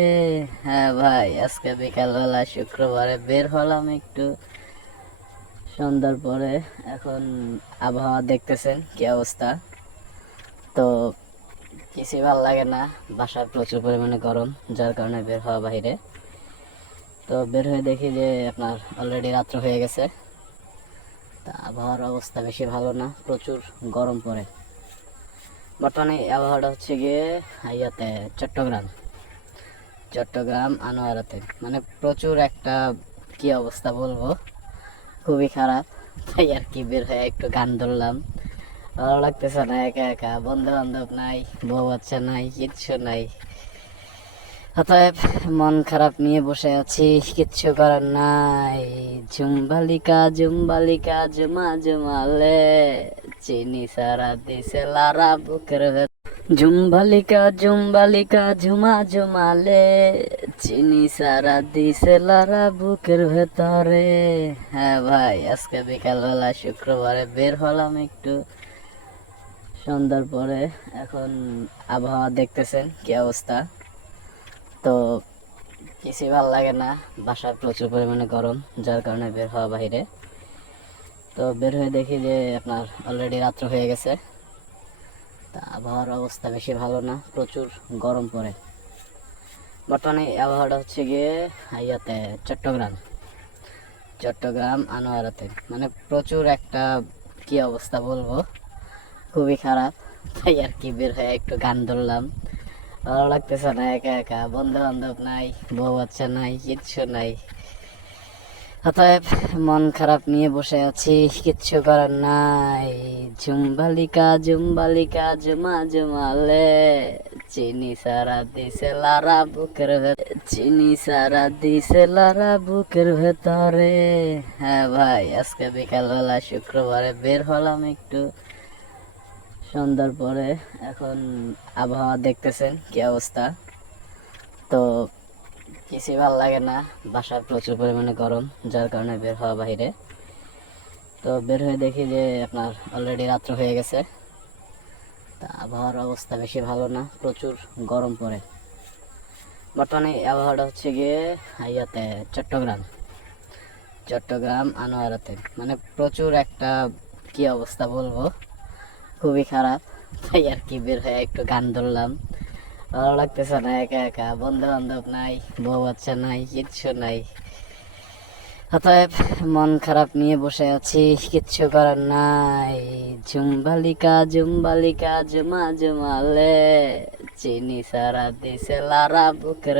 হ্যাঁ ভাই, আজকে বিকালবেলা শুক্রবারে বের হলাম একটু সন্ধ্যার পরে। এখন আবহাওয়া দেখতেছেন কি অবস্থা, তো কিছুই ভালো লাগে না। বাসায় প্রচুর পরিমাণে গরম, যার কারণে বের হওয়া বাইরে। তো বের হয়ে দেখি যে আপনার অলরেডি রাত্র হয়ে গেছে। তা আবহাওয়ার অবস্থা বেশি ভালো না, প্রচুর গরম পড়ে। বর্তমানে এই আবহাওয়াটা হচ্ছে গিয়ে ইয়াতে চট্টগ্রাম আনোয়ারাতে, মানে প্রচুর একটা কি অবস্থা বলবো, খুবই খারাপ। তাই আর কি বের হয়ে একটু গান ধরলাম। ভালো লাগতেছে না, একা একা, বন্ধু বান্ধব নাই, বউ বাচ্চা নাই, কিচ্ছু নাই। অতএব মন খারাপ নিয়ে বসে আছি, কিচ্ছু করার নাই। ঝুমবালিকা ঝুমবালিকা ঝুমা ঝুমালে, চিনি সারা দিছে লারা বুকের ভেতর। ঝুমবালিকা ঝুমবালিকা ঝুমা ঝুমালে, চিনি সারা দিছে লারা বুকের ভেতরে। হ্যাঁ ভাই, আজকে বিকালবেলা শুক্রবারে বের হলাম একটু সন্ধ্যার পরে। এখন আবহাওয়া দেখতেছেন কি অবস্থা, তো কিছুই ভালো লাগে না। বাসায় প্রচুর পরিমাণে গরম, যার কারণে বের হওয়া বাইরে। তো বের হয়ে দেখি যে আপনার অলরেডি রাত্র হয়ে গেছে। তা আবহাওয়ার অবস্থা বেশি ভালো না, প্রচুর গরম পড়ে। বর্তমানে এই আবহাওয়াটা হচ্ছে গিয়ে ইয়াতে চট্টগ্রাম চট্টগ্রাম আনোয়ারাতে, মানে প্রচুর একটা কি অবস্থা বলবো, খুবই খারাপ। তাই আর কি বের হয়ে একটু গান ধরলাম। ভালো লাগতেছে না, একা একা, বন্ধু বান্ধব নাই, বউ বাচ্চা নাই, কিচ্ছু নাই। অতএব মন খারাপ নিয়ে বসে আছি, কিচ্ছু করার নাই। ঝুমবালিকা ঝুমবালিকা ঝুমা ঝুমালে, চিনি সারা দিছে লারা বুকের চিনি সারা দিছে লারা বুকের ভেতরে। হ্যাঁ ভাই, আজকে বিকালবেলা শুক্রবারে বের হলাম একটু সন্ধ্যার পরে। এখন আবহাওয়া দেখতেছেন কি অবস্থা, তো কিছুই ভালো লাগে না, বাসায় প্রচুর পরিমাণে গরম, যার কারণে বের হওয়া বাইরে। তো বের হয়ে দেখি যে আপনার অলরেডি রাত্র হয়ে গেছে। তা আবহাওয়ার অবস্থা বেশি ভালো না, প্রচুর গরম পড়ে। বর্তমানে এই আবহাওয়াটা হচ্ছে গিয়ে ইয়াতে চট্টগ্রাম আনোয়ারাতে, মানে প্রচুর একটা কি অবস্থা বলবো, খুবই খারাপ। তাই আর কি বের হয়ে একটু গান ধরলাম। ভালো লাগতেছে না, একা একা, বন্ধু বান্ধব নাই, বউ বাচ্চা নাই, কিচ্ছু নাই। অতএব মন খারাপ নিয়ে বসে আছি, কিচ্ছু করার নাই। ঝুমবালিকা ঝুমবালিকা ঝুমা ঝুমালে, চিনি সারা দিছে লারা বুকের